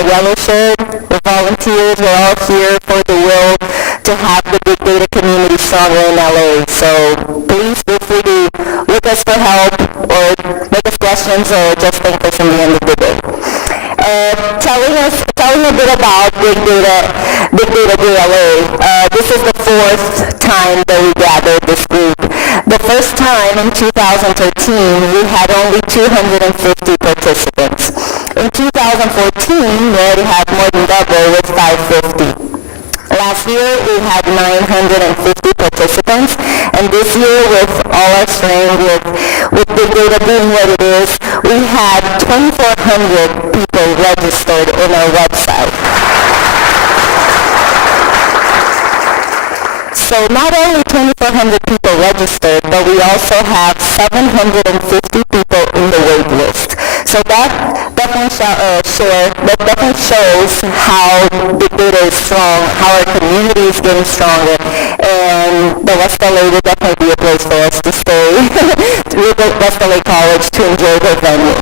a yellow shirt. We're volunteers. We're all here for the will to have the big data community stronger in LA. So please feel free to look us for help or make us questions or just thank us in the end of the day. Telling a bit about Big Data Day LA. This is the fourth time that we gathered this group. The first time in 2013, we had only 250 participants. In 2014, we already had more than double with 550. Last year, we had 950 participants, and this year, with all our strength, with Big Data being what it is, we had 2,400 people registered in our website. So not only 2,400 people registered, but we also have 750 people in the wait list. So that definitely shows how Big Data is strong, how our community is getting stronger, and the West LA will definitely be a place for us to stay, with the West LA College to enjoy the venue.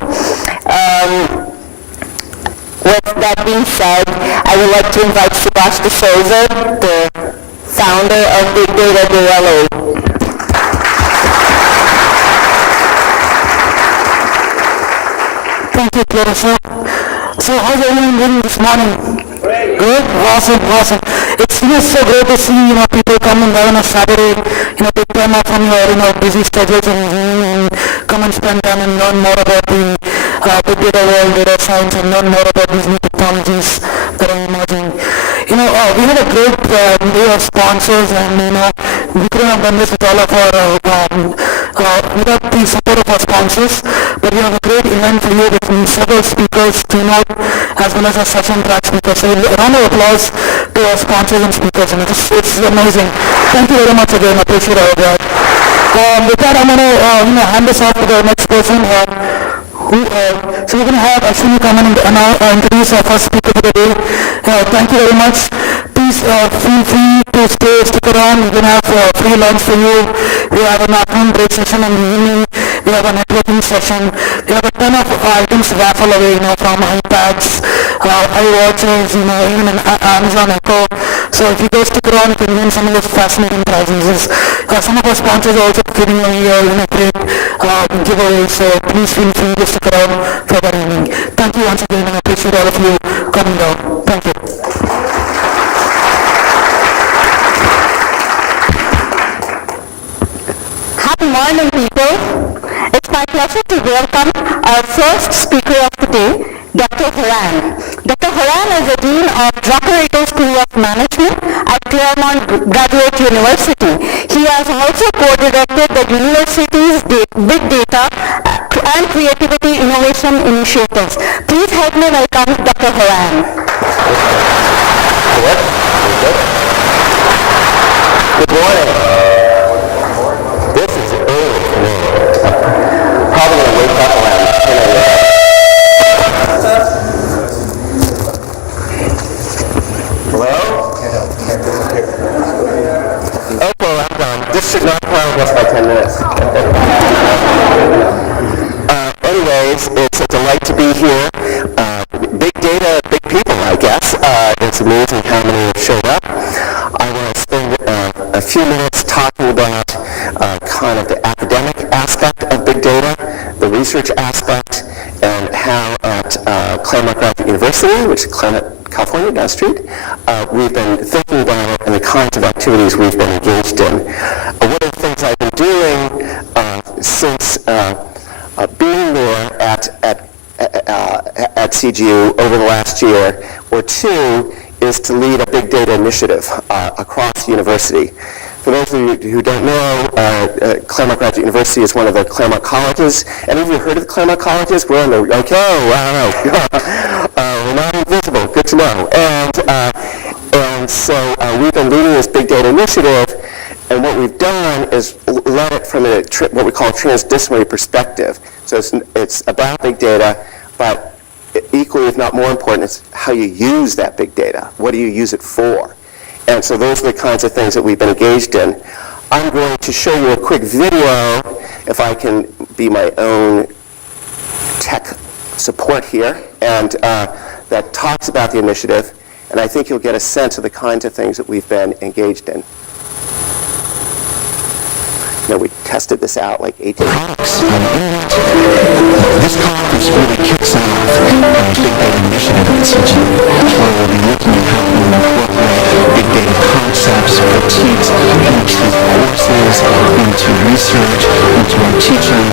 With that being said, I would like to invite Subhash D'Souza, the founder of Big Data Day LA. Thank you, Clarissa. So how's everyone doing this morning? Great. Good? Awesome. It's so great to see, people come and on a Saturday, take time off from your, busy schedules and come and spend time and learn more about the big data world, data science, and learn more about these new technologies that are emerging. We had a great day of sponsors, and we couldn't have done this with all of our, without the support of our sponsors. But we have a great event for you with several speakers, keynote, as well as our session track speakers. So a round of applause to our sponsors and speakers, and it's amazing. Thank you very much again. I appreciate all of that. With that, I'm going to hand this off to the next person. So we're going to have Ashwini come in and introduce our first speaker for the day. Thank you very much. Please feel free to stick around. We're going to have free lunch for you. We have an afternoon break session in the evening. We have a networking session. We have a ton of items to raffle away, from iPads, iWatches, even an Amazon Echo. So if you go stick around, you can win some of those fascinating prizes. Some of our sponsors are also giving away great giveaways. So please feel free to stick around for that evening. Thank you once again, and I appreciate all of you coming down. Thank you. Happy morning, people. It's my pleasure to welcome our first speaker of the day, Dr. Horan. Dr. Horan is the Dean of Drucker School of Management at Claremont Graduate University. He has also co-directed the university's Big Data and Creativity Innovation Initiatives. Please help me welcome Dr. Horan. Good morning. This is early for me. Probably going to wake up around 10 a.m. Hello? Okay, I'm done. This should not count us by 10 minutes. Anyways, it's a delight to be here. Big data, big people, I guess. It's amazing how many have showed up. I want to spend a few minutes talking about kind of the academic aspect of big data, the research aspect, and how at Claremont Graduate University, which is Claremont, California, down the street, we've been thinking about it and the kinds of activities we've been engaged in. One of the things I've been doing since being there at CGU over the last year or two is to lead a big data initiative across the university. For those of you who don't know, Claremont Graduate University is one of the Claremont colleges. Any of you heard of the Claremont colleges? We're on the, okay, wow. We're not invisible, good to know. And so we've been leading this big data initiative, and what we've done is led it from what we call a transdisciplinary perspective. So it's about big data, but equally, if not more important, it's how you use that big data. What do you use it for? And so those are the kinds of things that we've been engaged in. I'm going to show you a quick video, if I can be my own tech support here. And that talks about the initiative, and I think you'll get a sense of the kinds of things that we've been engaged in. We tested this out like 18 products on the internet. This conference really kicks off a big data initiative at CG, where we'll be looking at how we incorporate big data concepts, critiques into courses, into research, into our teaching,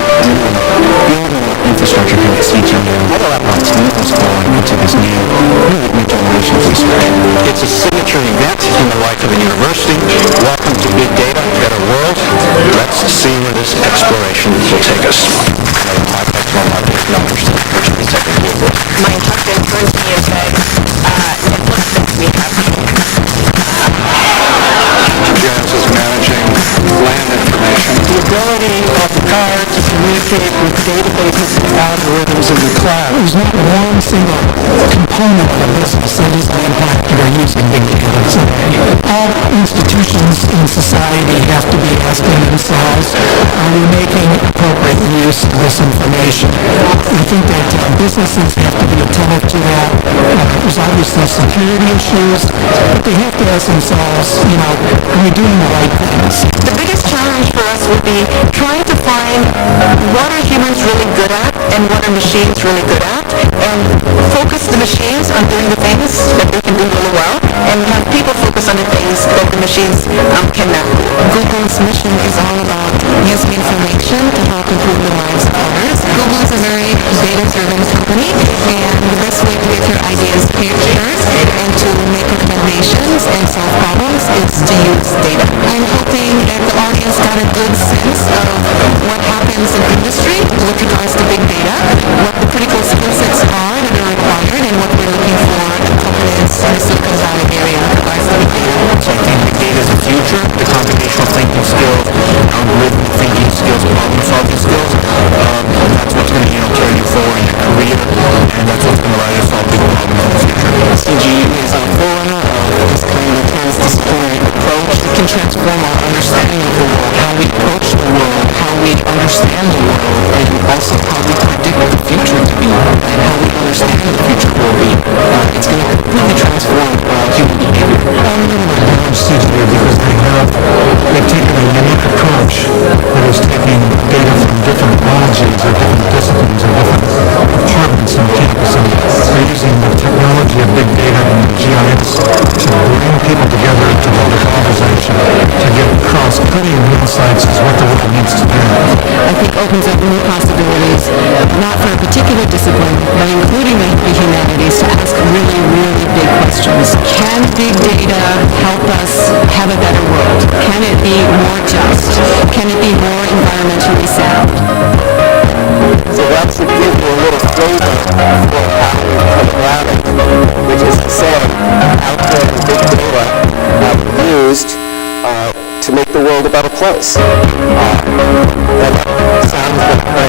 building our infrastructure here at CGU. What a lot of teams going into this new generation of research. It's a signature event in the life of the university. Welcome to Big Data, Better World. Let's see where this exploration will take us. My instructor turned to me and said, it looks like we have Janice is managing land information. The ability of the card to communicate with databases and algorithms in the cloud. There's not one single component of a business that is impacted or using big data today. All institutions in society have to be asking themselves, are we making appropriate use of this information? I think that businesses have to be attentive to that. There's obviously security issues, but they have to ask themselves, are we doing the right things? The biggest challenge for us would be trying to find what are humans really good at and what are machines really good at, and focus the machines on doing the things that they can do really well, and have people focus on the things that the machines cannot do. Google's mission is all about using information to help improve the lives of others. Google is a very data-driven company, and the best way to get your ideas pictures and to make recommendations and solve problems is to use data. I'm hoping that the audience got a good sense of what happens in industry with regards to big data, what the critical skill sets are that are required, and what we're looking for in companies in the Silicon Valley area with regards to big data. So I think big data is the future. The computational thinking skills, algorithmic thinking skills, problem-solving skills, that's what's going to carry you forward in your career, and that's what's going to allow you to solve big problems in the future. CGU is on the forerunner of this kind of transdisciplinary approach that can transform our understanding of the world, how we approach the world, how we understand the world, and also how we predict the future to be, and how we understand the future will be. It's going to completely transform human behavior. I'm going to acknowledge CGU because they've taken a unique approach that is taking data from different biologies or different disciplines or different departments on campus, and they're using the technology of big data and GIS to bring people together to build a conversation, to get across pretty new insights is what the world needs to do. I think opens up new possibilities, not for a particular discipline, but including the humanities, to ask really, really big questions. Can big data help us have a better world? Can it be more just? Can it be more environmentally sound? So that should give you a little flavor for how we come around it, which is to say, output and big data used to make the world a better place. That sounds like a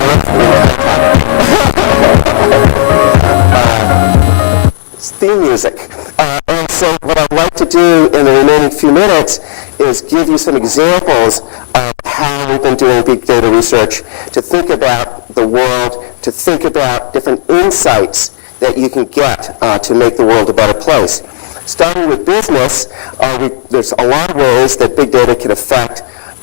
it's theme music. And so what I'd like to do in the remaining few minutes is give you some examples of how we've been doing big data research, to think about the world, to think about different insights that you can get to make the world a better place. Starting with business, there's a lot of ways that big data can affect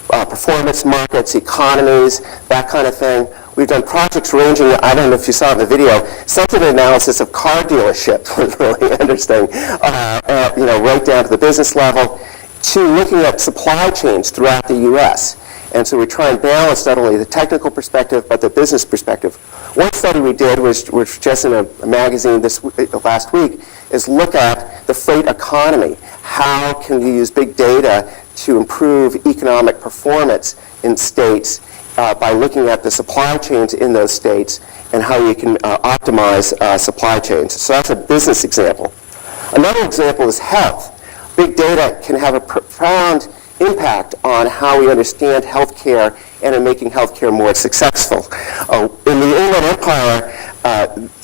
performance markets, economies, that kind of thing. We've done projects ranging, I don't know if you saw in the video, sentiment analysis of car dealerships was really interesting, right down to the business level, to looking at supply chains throughout the U.S. And so we try and balance not only the technical perspective, but the business perspective. One study we did, which was just in a magazine last week, is look at the freight economy. How can you use big data to improve economic performance in states by looking at the supply chains in those states and how you can optimize supply chains. So that's a business example. Another example is health. Big data can have a profound impact on how we understand healthcare and in making healthcare more successful. In the Inland Empire,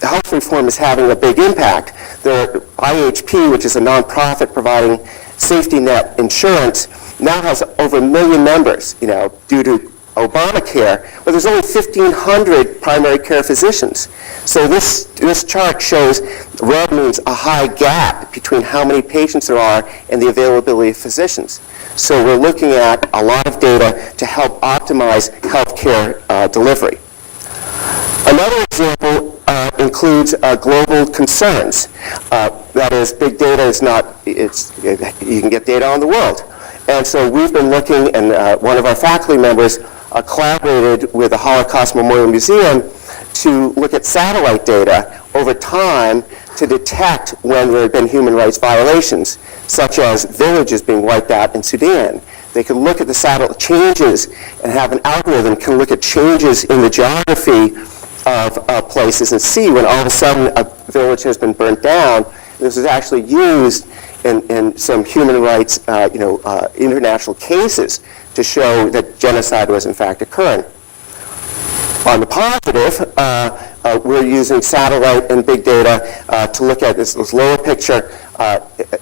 health reform is having a big impact. The IHP, which is a nonprofit providing safety net insurance, now has over 1 million members, due to Obamacare, but there's only 1,500 primary care physicians. So this chart shows red means a high gap between how many patients there are and the availability of physicians. So we're looking at a lot of data to help optimize healthcare delivery. Another example includes global concerns. That is, big data is not, you can get data on the world. And so we've been looking, and one of our faculty members collaborated with the Holocaust Memorial Museum to look at satellite data over time to detect when there had been human rights violations, such as villages being wiped out in Sudan. They could look at the satellite changes and have an algorithm can look at changes in the geography of places and see when all of a sudden a village has been burnt down. This is actually used in some human rights, international cases to show that genocide was in fact occurring. On the positive, we're using satellite and big data to look at this lower picture,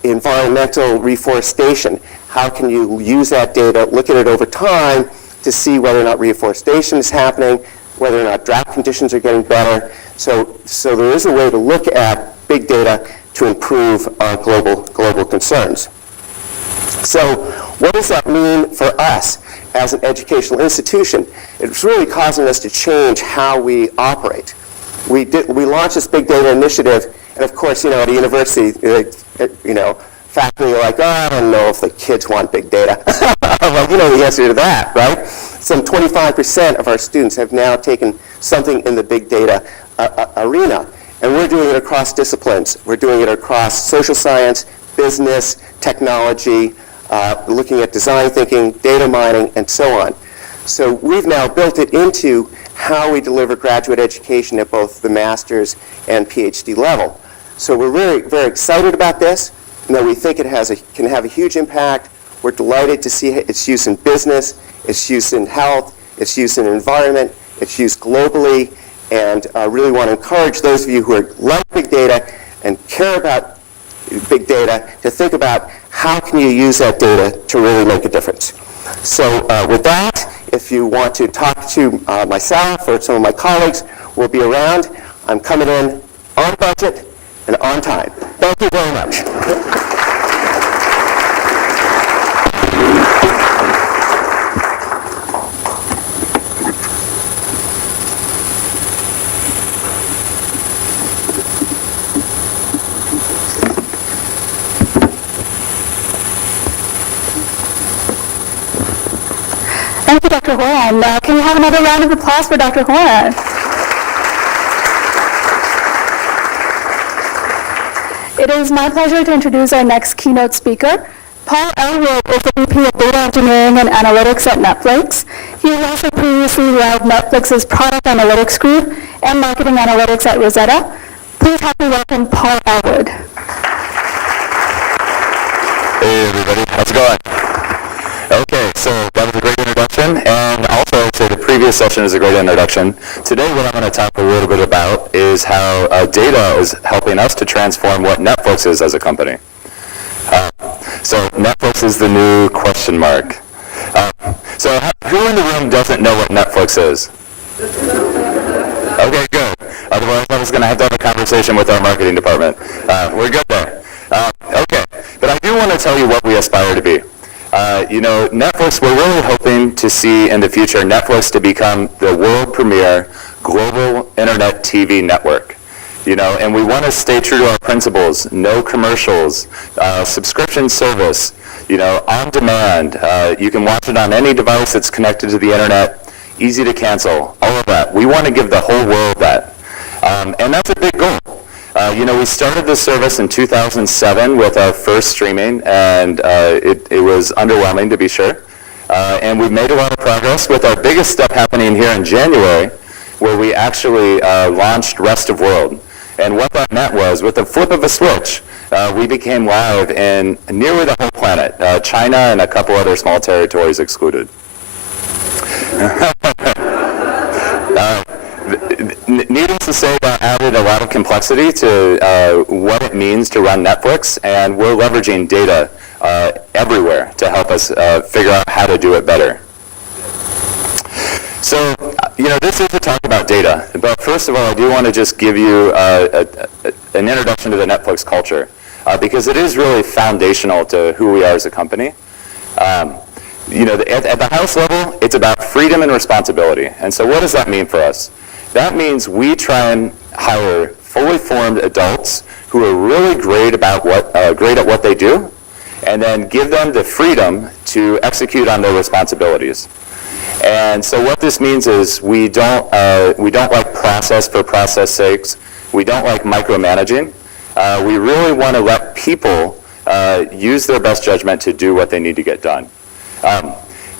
environmental reforestation. How can you use that data, look at it over time to see whether or not reforestation is happening, whether or not drought conditions are getting better. So there is a way to look at big data to improve our global concerns. So what does that mean for us as an educational institution? It's really causing us to change how we operate. We launched this big data initiative, and of course, at a university, faculty are like, I don't know if the kids want big data. Well, you know the answer to that, right? Some 25% of our students have now taken something in the big data arena. And we're doing it across disciplines. We're doing it across social science, business, technology, looking at design thinking, data mining, and so on. So we've now built it into how we deliver graduate education at both the master's and PhD level. So we're very, very excited about this. We think it can have a huge impact. We're delighted to see its use in business, its use in health, its use in environment, its use globally, and really want to encourage those of you who like big data and care about big data to think about how can you use that data to really make a difference. So with that, if you want to talk to myself or some of my colleagues, we'll be around. I'm coming in on budget and on time. Thank you very much. Thank you, Dr. Horan. Can we have another round of applause for Dr. Horan? It is my pleasure to introduce our next keynote speaker. Paul Elwood is the VP of Data Engineering and Analytics at Netflix. He has also previously led Netflix's Product Analytics Group and Marketing Analytics at Rosetta. Please help me welcome Paul Elwood. Hey everybody, how's it going? Okay, so that was a great introduction, and also I'd say the previous session is a great introduction. Today what I'm going to talk a little bit about is how data is helping us to transform what Netflix is as a company. So Netflix is the new question mark. So who in the room doesn't know what Netflix is? Okay, good. Otherwise I was going to have a conversation with our marketing department. We're good there. Okay, but I do want to tell you what we aspire to be. Netflix, we're really hoping to see in the future Netflix to become the world premier global internet TV network. And we want to stay true to our principles, no commercials, subscription service, on demand. You can watch it on any device that's connected to the internet, easy to cancel, all of that. We want to give the whole world that. And that's a big goal. We started this service in 2007 with our first streaming, and it was underwhelming, to be sure. And we've made a lot of progress with our biggest step happening here in January, where we actually launched Rest of World. And what that meant was, with the flip of a switch, we became live in nearly the whole planet, China and a couple other small territories excluded. Needless to say, that added a lot of complexity to what it means to run Netflix, and we're leveraging data everywhere to help us figure out how to do it better. So, this is a talk about data, but first of all, I do want to just give you an introduction to the Netflix culture, because it is really foundational to who we are as a company. At the house level, it's about freedom and responsibility. And so what does that mean for us? That means we try and hire fully formed adults who are really great at what they do, and then give them the freedom to execute on their responsibilities. And so what this means is we don't like process for process sakes. We don't like micromanaging. We really want to let people use their best judgment to do what they need to get done.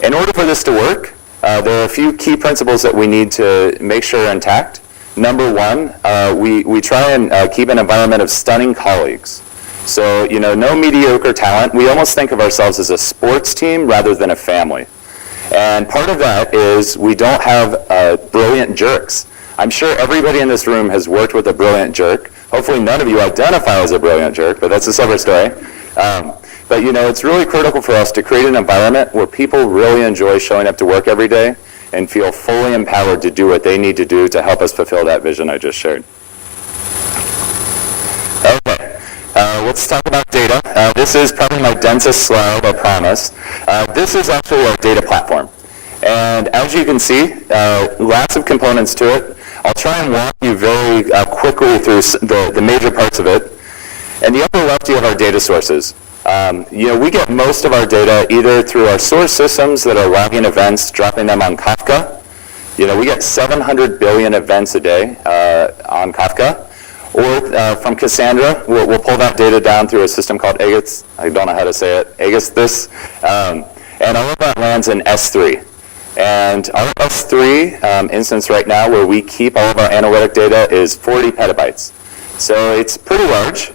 In order for this to work, there are a few key principles that we need to make sure are intact. Number one, we try and keep an environment of stunning colleagues. So, no mediocre talent. We almost think of ourselves as a sports team rather than a family. And part of that is we don't have brilliant jerks. I'm sure everybody in this room has worked with a brilliant jerk. Hopefully none of you identify as a brilliant jerk, but that's a separate story. But it's really critical for us to create an environment where people really enjoy showing up to work every day and feel fully empowered to do what they need to do to help us fulfill that vision I just shared. Okay, let's talk about data. This is probably my densest slide, I promise. This is actually our data platform. And as you can see, lots of components to it. I'll try and walk you very quickly through the major parts of it. In the upper left, you have our data sources. We get most of our data either through our source systems that are logging events, dropping them on Kafka. We get 700 billion events a day on Kafka. Or from Cassandra, we'll pull that data down through a system called Aegis. I don't know how to say it. Aegis this. And all of that lands in S3. And our S3 instance right now, where we keep all of our analytic data, is 40 petabytes. So it's pretty large.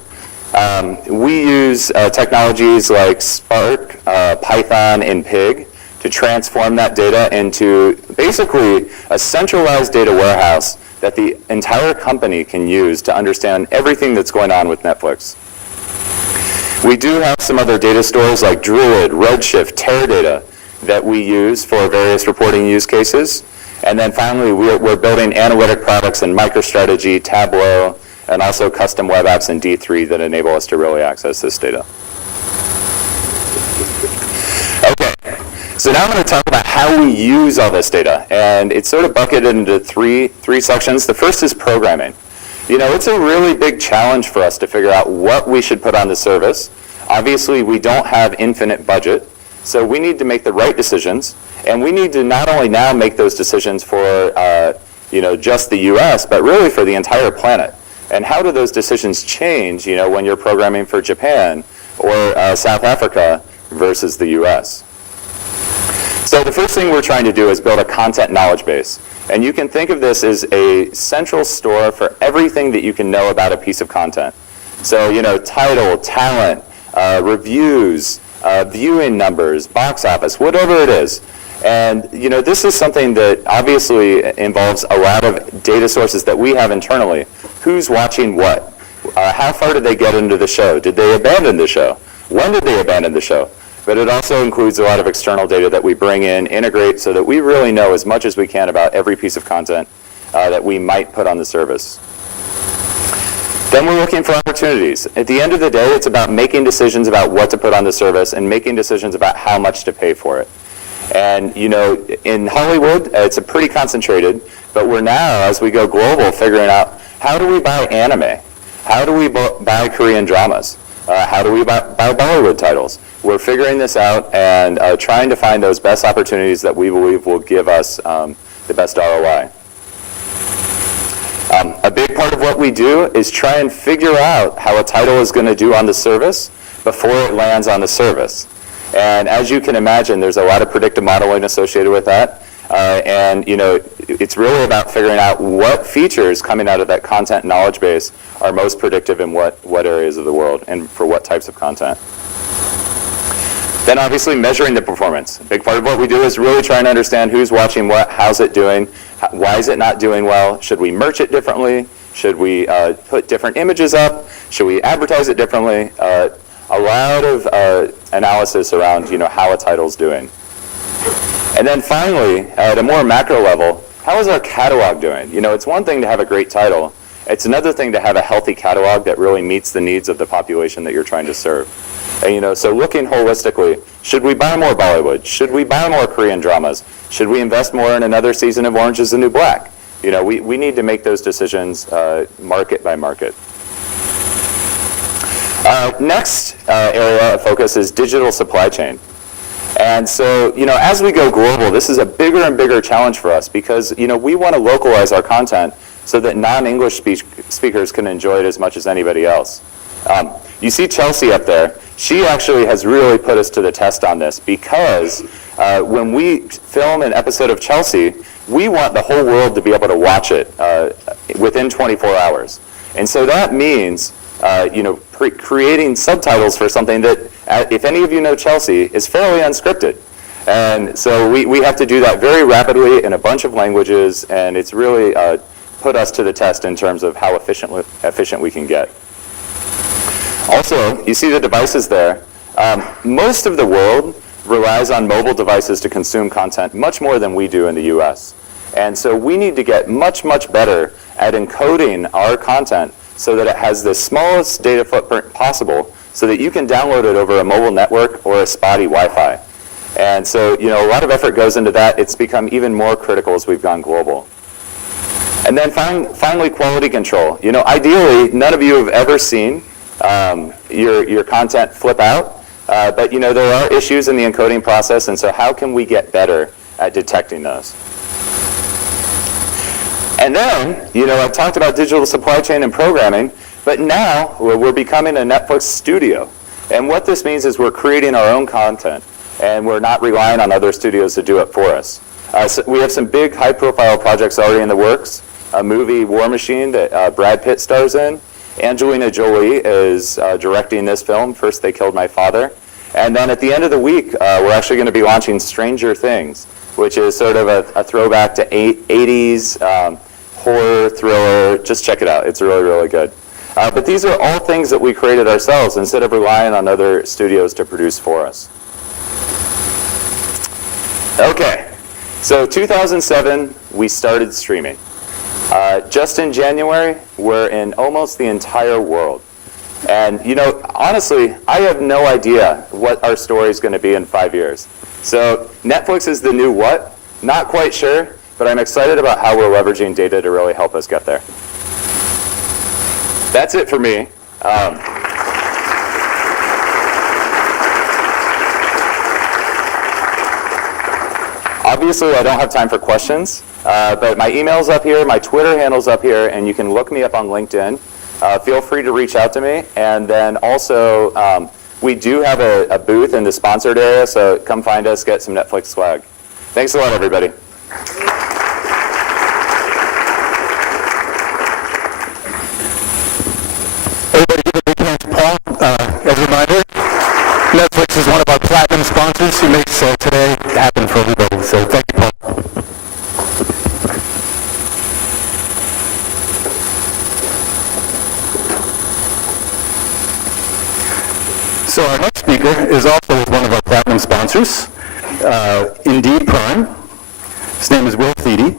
We use technologies like Spark, Python, and Pig to transform that data into basically a centralized data warehouse that the entire company can use to understand everything that's going on with Netflix. We do have some other data stores like Druid, Redshift, Teradata that we use for various reporting use cases. And then finally, we're building analytic products in MicroStrategy, Tableau, and also custom web apps in D3 that enable us to really access this data. Okay, so now I'm going to talk about how we use all this data. And it's sort of bucketed into three sections. The first is programming. It's a really big challenge for us to figure out what we should put on the service. Obviously, we don't have infinite budget, so we need to make the right decisions. And we need to not only now make those decisions for just the US, but really for the entire planet. And how do those decisions change, when you're programming for Japan or South Africa versus the US? So the first thing we're trying to do is build a content knowledge base. And you can think of this as a central store for everything that you can know about a piece of content. So, title, talent, reviews, viewing numbers, box office, whatever it is. And, this is something that obviously involves a lot of data sources that we have internally. Who's watching what? How far did they get into the show? Did they abandon the show? When did they abandon the show? But it also includes a lot of external data that we bring in, integrate, so that we really know as much as we can about every piece of content that we might put on the service. Then we're looking for opportunities. At the end of the day, it's about making decisions about what to put on the service and making decisions about how much to pay for it. And, in Hollywood, it's a pretty concentrated, but we're now, as we go global, figuring out how do we buy anime? How do we buy Korean dramas? How do we buy Bollywood titles? We're figuring this out and trying to find those best opportunities that we believe will give us the best ROI. A big part of what we do is try and figure out how a title is going to do on the service before it lands on the service. And as you can imagine, there's a lot of predictive modeling associated with that. And it's really about figuring out what features coming out of that content knowledge base are most predictive in what areas of the world and for what types of content. Then obviously measuring the performance. A big part of what we do is really trying to understand who's watching what, how's it doing, why is it not doing well, should we merch it differently, should we put different images up, should we advertise it differently. A lot of analysis around how a title's doing. And then finally, at a more macro level, how is our catalog doing? You know, it's one thing to have a great title. It's another thing to have a healthy catalog that really meets the needs of the population that you're trying to serve. And, you know, so looking holistically, should we buy more Bollywood? Should we buy more Korean dramas? Should we invest more in another season of Orange is the New Black? You know, we need to make those decisions market by market. Next area of focus is digital supply chain. And so, you know, as we go global, this is a bigger and bigger challenge for us because, you know, we want to localize our content so that non-English speakers can enjoy it as much as anybody else. You see Chelsea up there. She actually has really put us to the test on this because when we film an episode of Chelsea, we want the whole world to be able to watch it within 24 hours. And so that means, you know, creating subtitles for something that, if any of you know Chelsea, is fairly unscripted. And so we have to do that very rapidly in a bunch of languages, and it's really put us to the test in terms of how efficient we can get. Also, you see the devices there. Most of the world relies on mobile devices to consume content much more than we do in the US. And so we need to get much, much better at encoding our content so that it has the smallest data footprint possible so that you can download it over a mobile network or a spotty Wi-Fi. And so, you know, a lot of effort goes into that. It's become even more critical as we've gone global. And then finally, quality control. You know, ideally, none of you have ever seen your content flip out, but you know, there are issues in the encoding process, and so how can we get better at detecting those? And then, you know, I've talked about digital supply chain and programming, but now we're becoming a Netflix studio. And what this means is we're creating our own content, and we're not relying on other studios to do it for us. So we have some big high-profile projects already in the works. A movie, War Machine, that Brad Pitt stars in. Angelina Jolie is directing this film, First They Killed My Father. And then at the end of the week, we're actually going to be launching Stranger Things, which is sort of a throwback to 80s horror thriller. Just check it out. It's really, really good. But these are all things that we created ourselves instead of relying on other studios to produce for us. Okay, so 2007, we started streaming. Just in January, we're in almost the entire world. And, you know, honestly, I have no idea what our story is going to be in 5 years. So Netflix is the new what? Not quite sure, but I'm excited about how we're leveraging data to really help us get there. That's it for me. Obviously, I don't have time for questions, but my email's up here, my Twitter handle's up here, and you can look me up on LinkedIn. Feel free to reach out to me. And then also, we do have a booth in the sponsored area, so come find us, get some Netflix swag. Thanks a lot, everybody. Everybody give a big hand to Paul. As a reminder, Netflix is one of our platinum sponsors who makes today happen for everybody. So thank you, Paul. So our next speaker is also with one of our platinum sponsors, Indeed Prime. His name is Will Thede.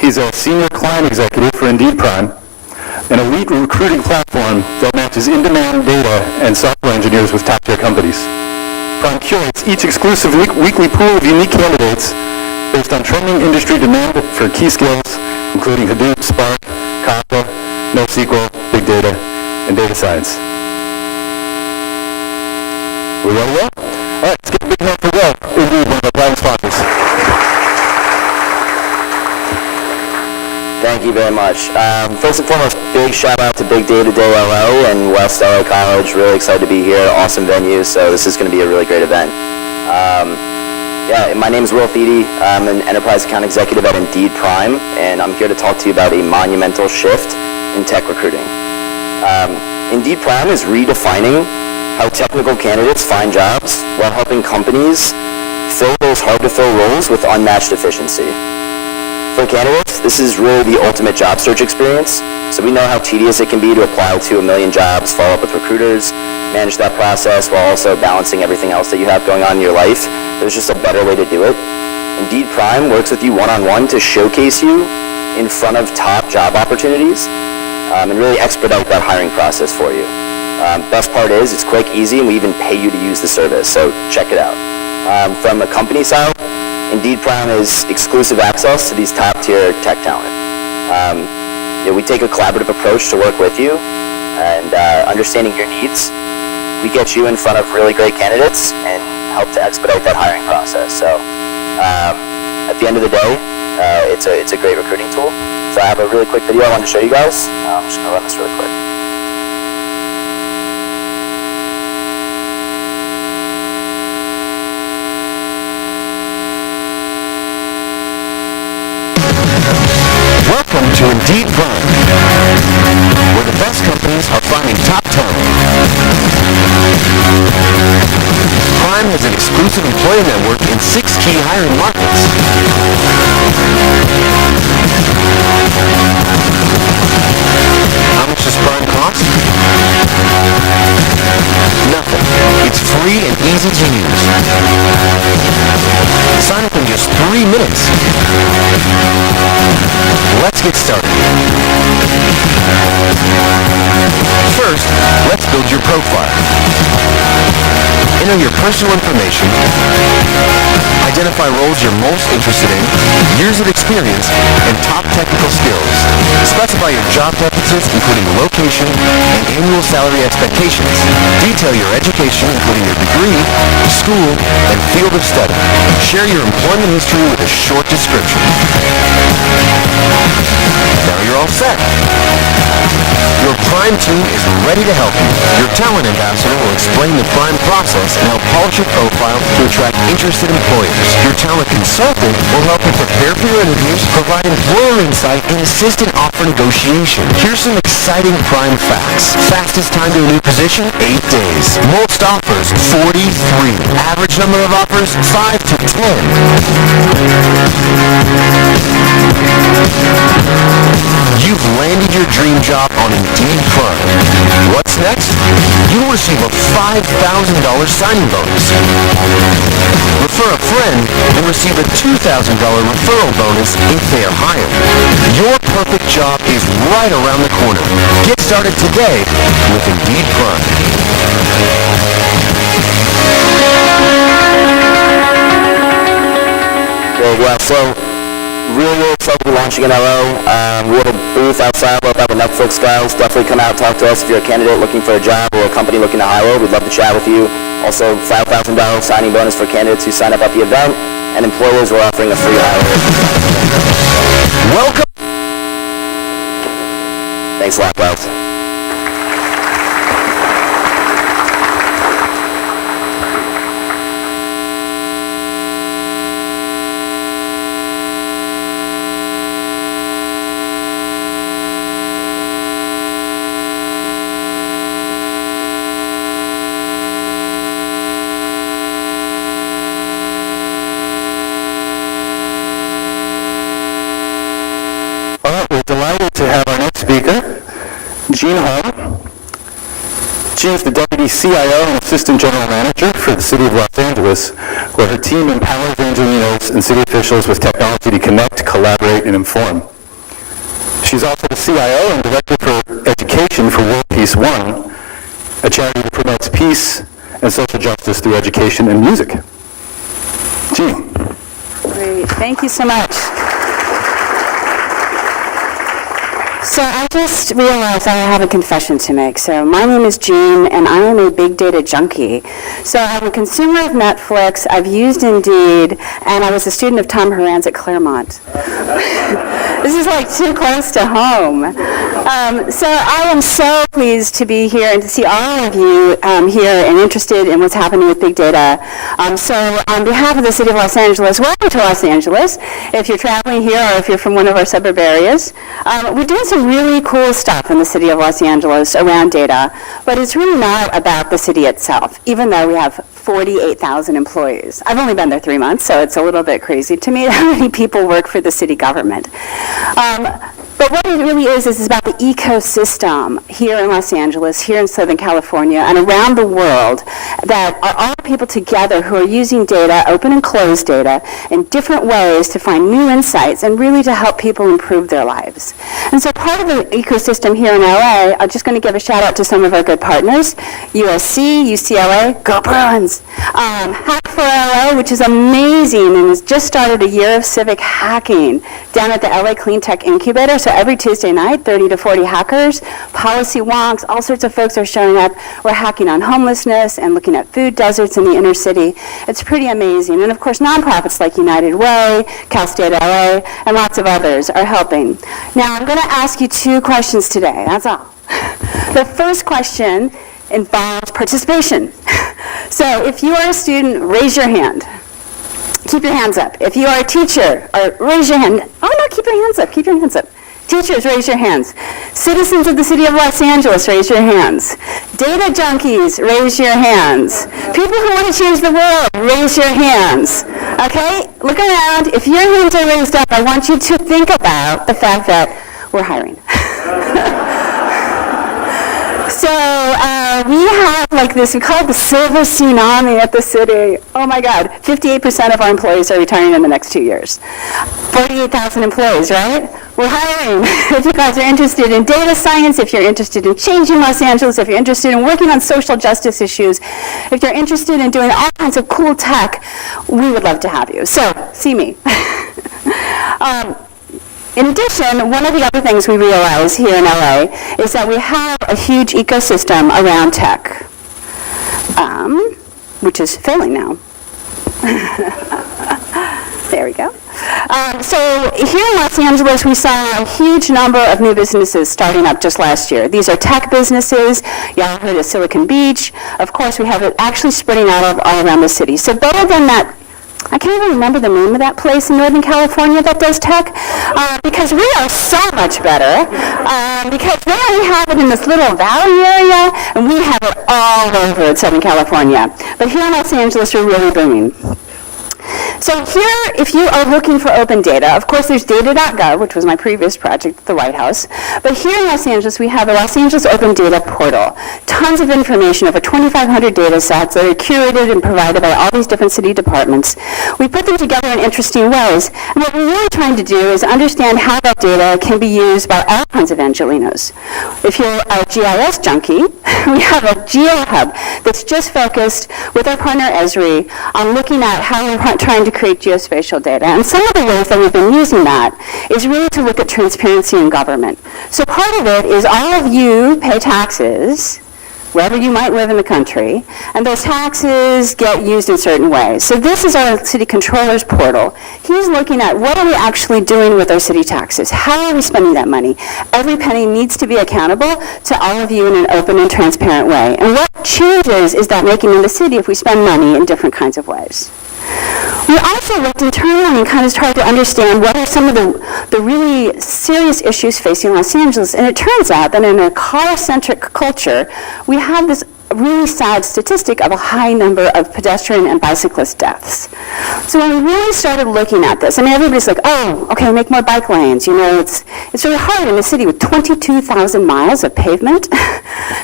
He's a senior client executive for Indeed Prime, an elite recruiting platform that matches in-demand data and software engineers with top-tier companies. Prime curates each exclusive weekly pool of unique candidates based on trending industry demand for key skills, including Hadoop, Spark, Kafka, NoSQL, Big Data, and data science. We ready, Will? All right, let's give a big hand for Will, Indeed, one of our platinum sponsors. Thank you very much. First and foremost, big shout out to Big Data Day LO and West LA College. Really excited to be here. Awesome venue, so this is going to be a really great event. My name is Will Thede. I'm an enterprise account executive at Indeed Prime, and I'm here to talk to you about a monumental shift in tech recruiting. Indeed Prime is redefining how technical candidates find jobs while helping companies fill those hard-to-fill roles with unmatched efficiency. For candidates, this is really the ultimate job search experience. So we know how tedious it can be to apply to 1 million jobs, follow up with recruiters, manage that process while also balancing everything else that you have going on in your life. There's just a better way to do it. Indeed Prime works with you one-on-one to showcase you in front of top job opportunities and really expedite that hiring process for you. Best part is it's quick, easy, and we even pay you to use the service, so check it out. From a company side, Indeed Prime is exclusive access to these top-tier tech talent. We take a collaborative approach to work with you, and understanding your needs, we get you in front of really great candidates and help to expedite that hiring process. So at the end of the day, it's a great recruiting tool. So I have a really quick video I wanted to show you guys. I'm just going to run this really quick. Welcome to Indeed Prime, where the best companies are finding top talent. Prime has an exclusive employer network in 6 key hiring markets. How much does Prime cost? Nothing. It's free and easy to use. Sign up in just 3 minutes. Let's get started. First, let's build your profile. Enter your personal information, identify roles you're most interested in, years of experience, and top technical skills. Specify your job preferences, including location and annual salary expectations. Detail your education, including your degree, school, and field of study. Share your employment history with a short description. Now you're all set. Your Prime team is ready to help you. Your talent ambassador will explain the Prime process and help polish your profile to attract interested employers. Your talent consultant will help you prepare for your interviews, provide employer insight, and assist in offer negotiation. Here's some exciting Prime facts. Fastest time to a new position, 8 days. Most offers, 43. Average number of offers, 5 to 10. You've landed your dream job on Indeed Prime. What's next? You'll receive a $5,000 signing bonus. Refer a friend and receive a $2,000 referral bonus if they are hired. Your perfect job is right around the corner. Get started today with Indeed Prime. Very well. So really excited to be launching in LO. We have a booth outside with the Netflix guys. Definitely come out, talk to us if you're a candidate looking for a job or a company looking to hire. We'd love to chat with you. Also, $5,000 signing bonus for candidates who sign up at the event, and employers we're offering a free hire. Welcome. Thanks a lot, guys. All right, we're delighted to have our next speaker, Jean Holm. Jean's the Deputy CIO and Assistant General Manager for the City of Los Angeles, where her team empowers Angelinos and city officials with technology to connect, collaborate, and inform. She's also the CIO and Director for Education for World Peace One, a charity that promotes peace and social justice through education and music. Jean. Great, thank you so much. So I just realized I have a confession to make. So my name is Jean, and I am a big data junkie. So I'm a consumer of Netflix, I've used Indeed, and I was a student of Tom Horan's at Claremont. This is like too close to home. So I am so pleased to be here and to see all of you here and interested in what's happening with big data. So on behalf of the City of Los Angeles, welcome to Los Angeles. If you're traveling here or if you're from one of our suburb areas, we're doing some really cool stuff in the City of Los Angeles around data, but it's really not about the city itself, even though we have 48,000 employees. I've only been there 3 months, so it's a little bit crazy to me how many people work for the city government. But what it really is about the ecosystem here in Los Angeles, here in Southern California, and around the world that are all people together who are using data, open and closed data, in different ways to find new insights and really to help people improve their lives. And so part of the ecosystem here in LA, I'm just going to give a shout out to some of our good partners, USC, UCLA, go Bruins, Hack for LA, which is amazing and has just started a year of civic hacking down at the LA Clean Tech Incubator. So every Tuesday night, 30 to 40 hackers, policy wonks, all sorts of folks are showing up. We're hacking on homelessness and looking at food deserts in the inner city. It's pretty amazing. And of course, nonprofits like United Way, Cal State LA, and lots of others are helping. Now, I'm going to ask you 2 questions today. That's all. The first question involves participation. So if you are a student, raise your hand. Keep your hands up. If you are a teacher, raise your hand. Oh, no, keep your hands up. Keep your hands up. Teachers, raise your hands. Citizens of the city of Los Angeles, raise your hands. Data junkies, raise your hands. People who want to change the world, raise your hands. Okay? Look around. If your hands are raised up, I want you to think about the fact that we're hiring. So we have like this, we call it the silver tsunami at the city. Oh my God, 58% of our employees are retiring in the next 2 years. 48,000 employees, right? We're hiring. If you guys are interested in data science, if you're interested in changing Los Angeles, if you're interested in working on social justice issues, if you're interested in doing all kinds of cool tech, we would love to have you. So, see me. In addition, one of the other things we realize here in LA is that we have a huge ecosystem around tech, which is failing now. There we go. So here in Los Angeles, we saw a huge number of new businesses starting up just last year. These are tech businesses. Y'all heard of Silicon Beach. Of course, we have it actually spreading out all around the city. So better than that, I can't even remember the name of that place in Northern California that does tech, because we are so much better, because they only have it in this little valley area, and we have it all over in Southern California. But here in Los Angeles, we're really booming. So here, if you are looking for open data, of course there's data.gov, which was my previous project at the White House. But here in Los Angeles, we have the Los Angeles Open Data Portal. Tons of information, over 2,500 data sets that are curated and provided by all these different city departments. We put them together in interesting ways. And what we're really trying to do is understand how that data can be used by all kinds of Angelinos. If you're a GIS junkie, we have a GeoHub that's just focused with our partner Esri on looking at how we're trying to create geospatial data. And some of the ways that we've been using that is really to look at transparency in government. So part of it is all of you pay taxes wherever you might live in the country, and those taxes get used in certain ways. So this is our city controller's portal. He's looking at what are we actually doing with our city taxes? How are we spending that money? Every penny needs to be accountable to all of you in an open and transparent way. And what changes is that making in the city if we spend money in different kinds of ways? We also looked internally and kind of tried to understand what are some of the really serious issues facing Los Angeles. And it turns out that in a car-centric culture, we have this really sad statistic of a high number of pedestrian and bicyclist deaths. So when we really started looking at this, I mean, everybody's like, oh, okay, make more bike lanes. You know, it's really hard in a city with 22,000 miles of pavement,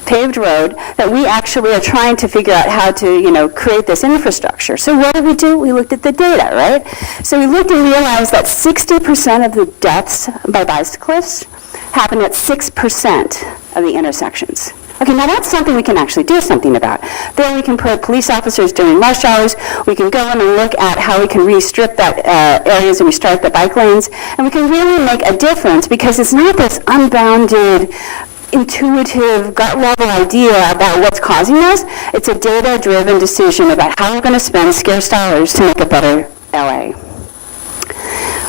paved road, that we actually are trying to figure out how to, you know, create this infrastructure. So what did we do? We looked at the data, right? So we looked and realized that 60% of the deaths by bicyclists happen at 6% of the intersections. Okay, now that's something we can actually do something about. Then we can put police officers during rush hours. We can go in and look at how we can re-strip that areas and restart the bike lanes. And we can really make a difference because it's not this unbounded, intuitive, gut-level idea about what's causing us. It's a data-driven decision about how we're going to spend scarce dollars to make a better LA.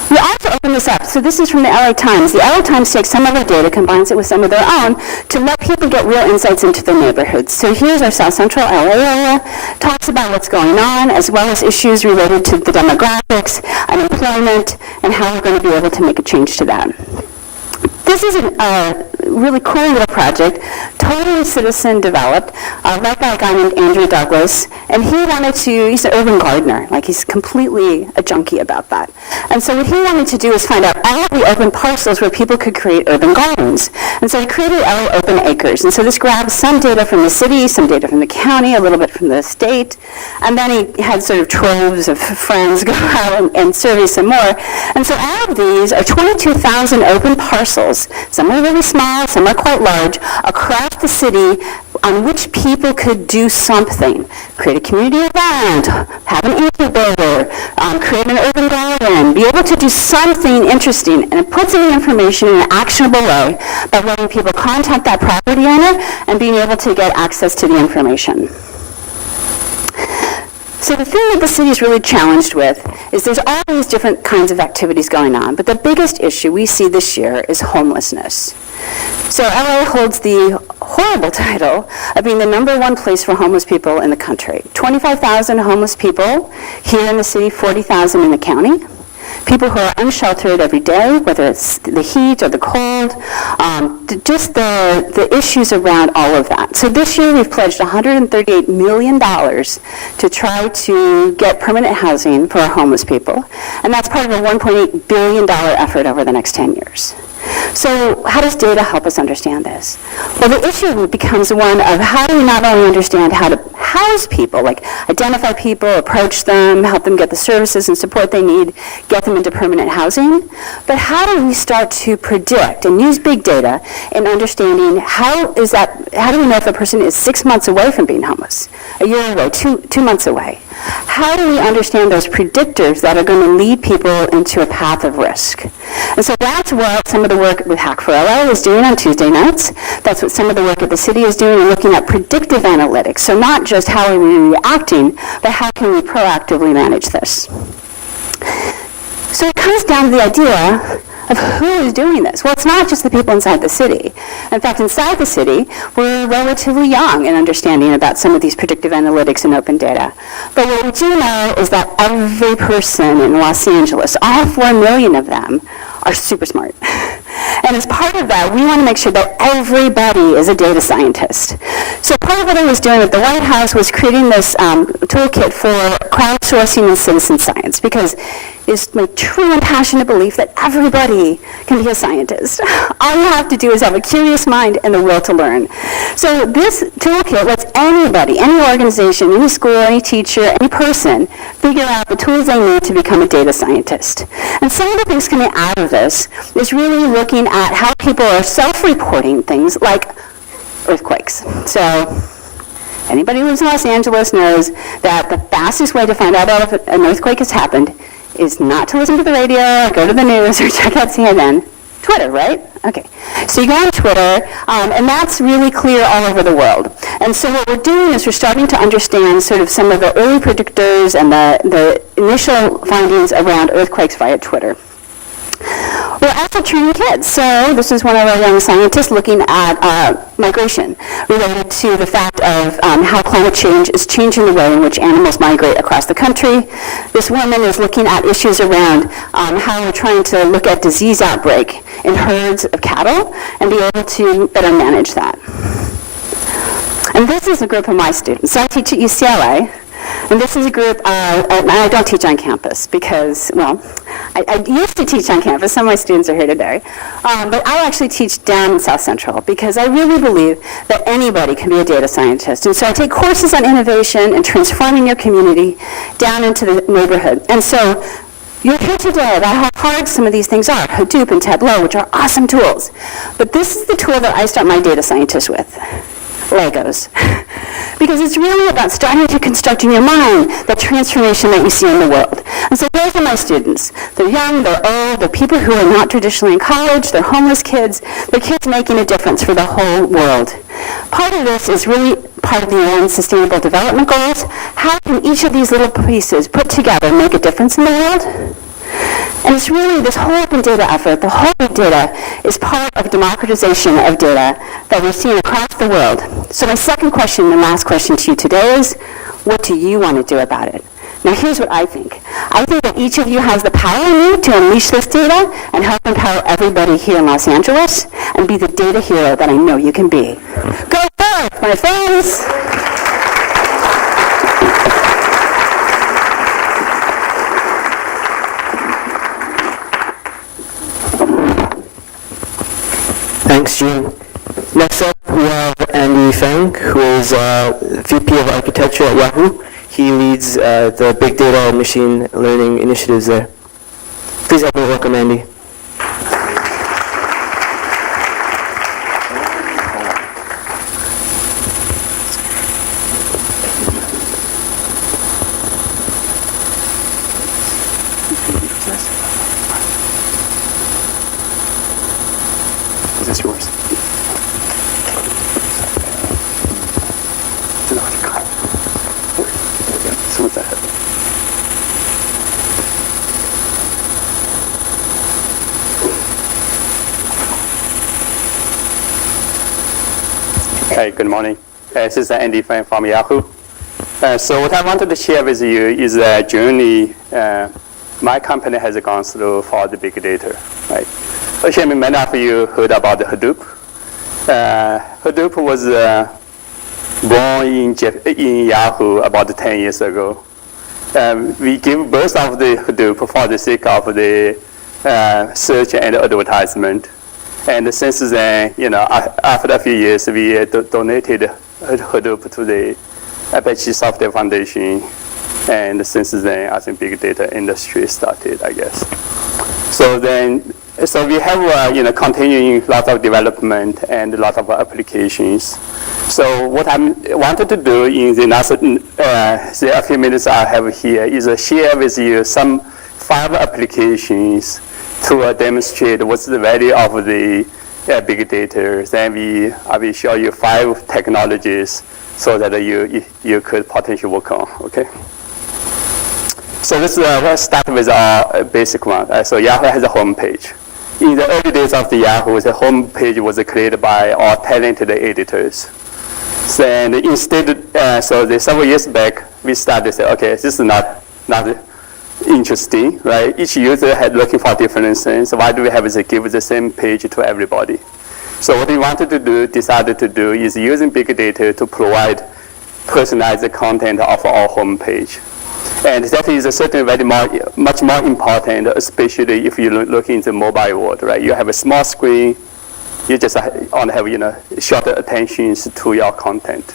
We also open this up. So this is from the LA Times. The LA Times takes some of our data, combines it with some of their own to let people get real insights into their neighborhoods. So here's our South Central LA area, talks about what's going on, as well as issues related to the demographics, unemployment, and how we're going to be able to make a change to that. this is a really cool little project, totally citizen developed, led by a guy named Andrew Douglas, and he's an urban gardener, like he's completely a junkie about that. And so what he wanted to do is find out all of the open parcels where people could create urban gardens. And so he created LA Open Acres. And so this grabs some data from the city, some data from the county, a little bit from the state, and then he had sort of troves of friends go out and survey some more. And so out of these are 22,000 open parcels. Some are really small, some are quite large, across the city on which people could do something. Create a community event, have an incubator, create an urban garden, be able to do something interesting. And it puts in the information in an actionable way by letting people contact that property owner and being able to get access to the information. So the thing that the city is really challenged with is there's all these different kinds of activities going on, but the biggest issue we see this year is homelessness. So LA holds the horrible title of being the #1 place for homeless people in the country. 25,000 homeless people here in the city, 40,000 in the county. People who are unsheltered every day, whether it's the heat or the cold, just the issues around all of that. So this year we've pledged $138 million to try to get permanent housing for our homeless people, and that's part of a $1.8 billion effort over the next 10 years. So how does data help us understand this? Well, the issue becomes one of how do we not only understand how to house people, like identify people, approach them, help them get the services and support they need, get them into permanent housing, but how do we start to predict and use big data in understanding how do we know if a person is 6 months away from being homeless, a year away, two months away? How do we understand those predictors that are going to lead people into a path of risk? And so that's what some of the work with Hack for LA is doing on Tuesday nights. That's what some of the work at the city is doing in looking at predictive analytics. So not just how are we reacting, but how can we proactively manage this? So it comes down to the idea of who is doing this. Well, it's not just the people inside the city. In fact, inside the city, we're relatively young in understanding about some of these predictive analytics and open data. But what we do know is that every person in Los Angeles, all 4 million of them, are super smart. And as part of that, we want to make sure that everybody is a data scientist. So part of what I was doing at the White House was creating this toolkit for crowdsourcing and citizen science, because it's my true and passionate belief that everybody can be a scientist. All you have to do is have a curious mind and the will to learn. So this toolkit lets anybody, any organization, any school, any teacher, any person, figure out the tools they need to become a data scientist. And some of the things coming out of this is really looking at how people are self-reporting things like earthquakes. So anybody who lives in Los Angeles knows that the fastest way to find out if an earthquake has happened is not to listen to the radio or go to the news or check out CNN. Twitter, right? Okay. So you go on Twitter, and that's really clear all over the world. And so what we're doing is we're starting to understand sort of some of the early predictors and the initial findings around earthquakes via Twitter. We're also training kids. So this is one of our young scientists looking at migration related to the fact of how climate change is changing the way in which animals migrate across the country. This woman is looking at issues around how we're trying to look at disease outbreak in herds of cattle and be able to better manage that. And this is a group of my students. So I teach at UCLA. And this is a group, and I don't teach on campus because, well, I used to teach on campus. Some of my students are here today. But I actually teach down in South Central because I really believe that anybody can be a data scientist. And so I take courses on innovation and transforming your community down into the neighborhood. And so you'll hear today about how hard some of these things are, Hadoop and Tableau, which are awesome tools. But this is the tool that I start my data scientists with. Legos. Because it's really about starting to construct in your mind the transformation that you see in the world. And so those are my students. They're young, they're old, they're people who are not traditionally in college, they're homeless kids, they're kids making a difference for the whole world. Part of this is really part of the UN Sustainable Development Goals. How can each of these little pieces put together make a difference in the world? And it's really this whole open data effort, the whole big data, is part of democratization of data that we're seeing across the world. So my second question and last question to you today is, what do you want to do about it? Now here's what I think. I think that each of you has the power in you to unleash this data and help empower everybody here in Los Angeles and be the data hero that I know you can be. Go forth, my friends! Thanks, Gene. Next up, we have Andy Feng, who is VP of Architecture at Yahoo. He leads the Big Data and Machine Learning initiatives there. Please help me welcome Andy. Is this yours? So what's that? Hey, good morning. This is Andy Feng from Yahoo. So what I wanted to share with you is a journey my company has gone through for the big data. Right? Actually, many of you heard about the Hadoop. Hadoop was born in Yahoo about 10 years ago. We gave birth of the Hadoop for the sake of the search and advertisement. And since then, after a few years, we donated Hadoop to the Apache Software Foundation. And since then, I think big data industry started, I guess. So we have continuing lot of development and a lot of applications. So what I wanted to do in the last a few minutes I have here is share with you some 5 applications to demonstrate what's the value of the big data. Then I will show you 5 technologies so that you could potentially work on. Okay. So let's start with our basic one. So Yahoo has a home page. In the early days of the Yahoo, the home page was created by our talented editors. And instead, several years back, we started to say, okay, this is not interesting, right? Each user had looking for different things. Why do we have to give the same page to everybody? So what we wanted to do, decided to do, is using big data to provide personalized content of our home page. And that is certainly much more important, especially if you look in the mobile world, right? You have a small screen, you just only have shorter attentions to your content.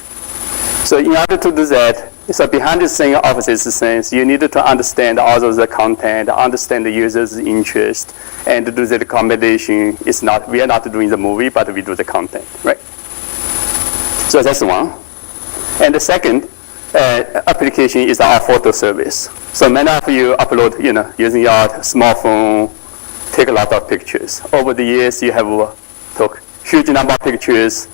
So in order to do that, so behind the scene of these things, you need to understand all of the content, understand the user's interest, and to do the recommendation. We are not doing the movie, but we do the content, right? So that's one. And the second application is our photo service. So many of you upload, using your smartphone, take a lot of pictures. Over the years, you have took huge number of pictures.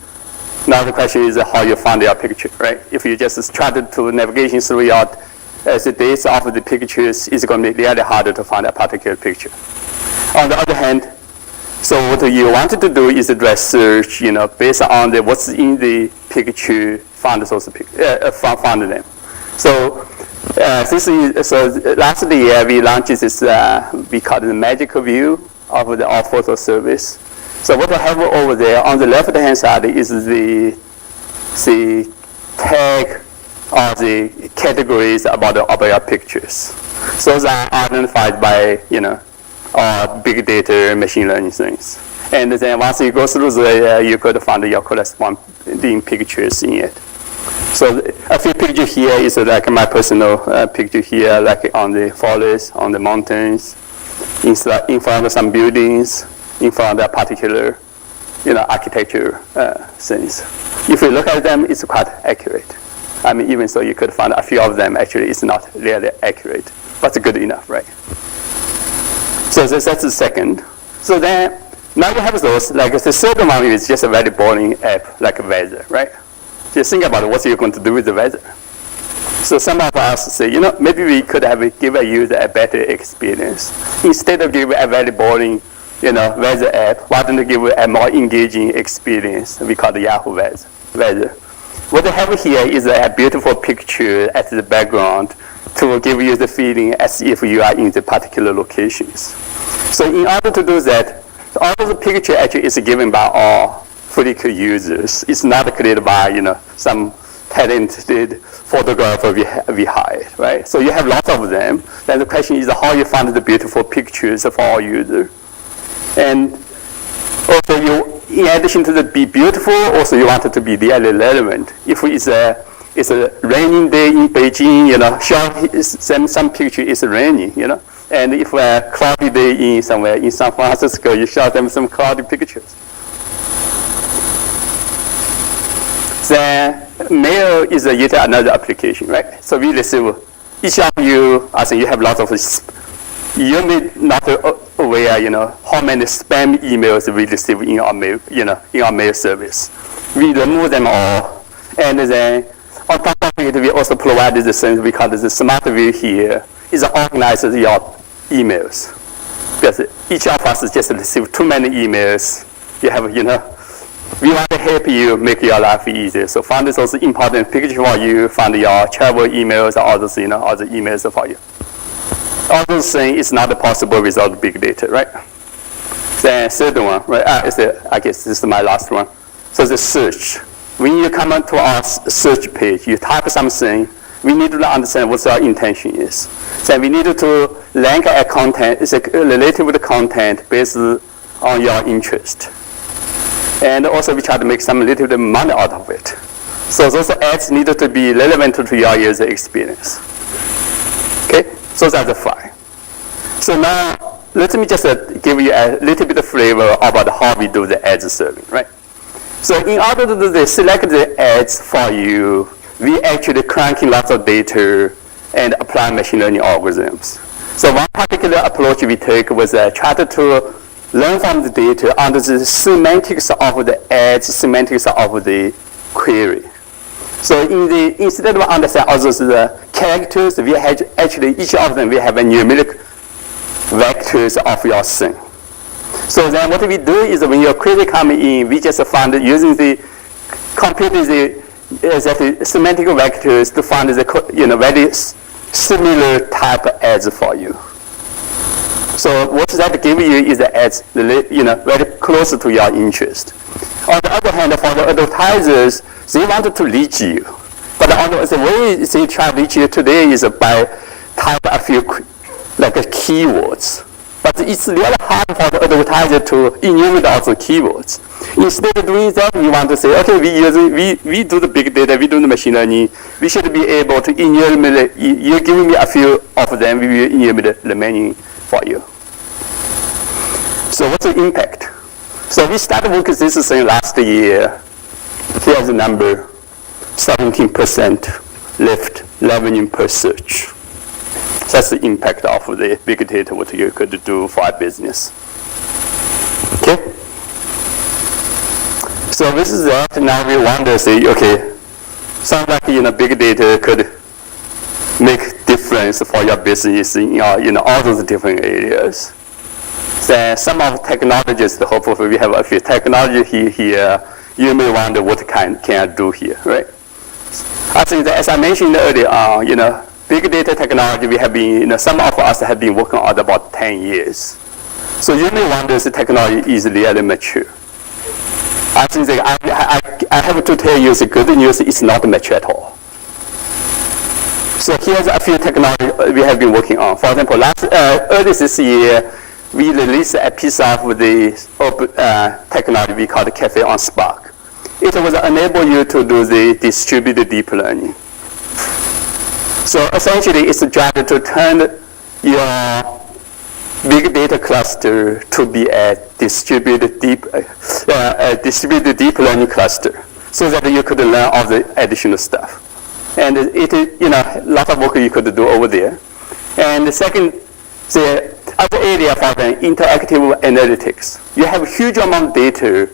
Now the question is how you find your picture, right? If you just started to navigation through the days of the pictures, it's going to be really harder to find a particular picture. On the other hand, so what you wanted to do is address search, based on what's in the picture, find them. So last year we launched this, we call it the magical view of our photo service. So what I have over there on the left-hand side is the tag or the categories about your pictures. So those are identified by big data, machine learning things. And then once you go through there, you could find your corresponding pictures in it. So a few pictures here is like my personal picture here, like on the forest, on the mountains, in front of some buildings, in front of a particular, architecture things. If you look at them, it's quite accurate. I mean, even so, you could find a few of them actually it's not really accurate, but it's good enough, right? So that's the second. So then, now we have those, like the third one is just a very boring app, like weather, right? Just think about what you're going to do with the weather. So some of us say, maybe we could have given a user a better experience. Instead of giving a very boring, weather app, why don't you give a more engaging experience? We call the Yahoo weather. What I have here is a beautiful picture as the background to give you the feeling as if you are in the particular locations. So in order to do that, all of the picture actually is given by all Flickr users. It's not created by some talented photographer we hired, right? So you have lots of them. Then the question is how you find the beautiful pictures for all users. And also in addition to the be beautiful, also you want it to be really relevant. If it's a raining day in Beijing, show some picture is raining, And if a cloudy day in somewhere in San Francisco, you show them some cloudy pictures. Then mail is yet another application, right? So we receive, each of you, I think you have lots of, you may not aware, how many spam emails we receive in our mail, in our mail service. We remove them all. And then on top of it, we also provide this thing we call the smart view here. It organizes your emails. Because each of us just receive too many emails. You have, we want to help you make your life easier. So find those important pictures for you, find your travel emails, all those, all the emails for you. All those things is not possible without big data, right? Then third one, right? I guess this is my last one. So the search. When you come to our search page, you type something, we need to understand what our intention is. So we need to rank a content, is related with the content based on your interest. And also we try to make some little bit of money out of it. So those ads need to be relevant to your user experience. Okay, so that's the 5. So now let me just give you a little bit of flavor about how we do the ads serving, right? So in order to do this, select the ads for you, we actually cranking lots of data and apply machine learning algorithms. So one particular approach we take was try to learn from the data under the semantics of the ads, semantics of the query. So instead of understand all those characters, we have actually each of them we have a numeric vectors of your thing. So then what we do is when your query comes in, we just find using the computing the semantic vectors to find the very similar type of ads for you. So what that give you is the ads very close to your interest. On the other hand, for the advertisers, they wanted to reach you. But the way they try to reach you today is by type a few keywords. But it's really hard for the advertiser to enumerate all the keywords. Instead of doing that, we want to say, okay, we do the big data, we do the machine learning. We should be able to enumerate, you give me a few of them, we will enumerate the remaining for you. So what's the impact? So we started working with this thing last year. Here's the number, 17% lift revenue per search. That's the impact of the big data, what you could do for a business. Okay? So this is that. Now we wonder, say, okay, sounds like big data could make difference for your business in all those different areas. Then some of the technologies, hopefully we have a few technology here. You may wonder what can I do here, right? I think that as I mentioned earlier on, big data technology, we have been, some of us have been working on about 10 years. So you may wonder if the technology is really mature. I think that I have to tell you the good news is not mature at all. So here's a few technology we have been working on. For example, early this year, we released a piece of the technology we call the Cafe on Spark. It will enable you to do the distributed deep learning. So essentially, it's a job to turn your big data cluster to be a distributed deep learning cluster, so that you could learn all the additional stuff. And it is, a lot of work you could do over there. And the second, the other area for the interactive analytics. You have a huge amount of data.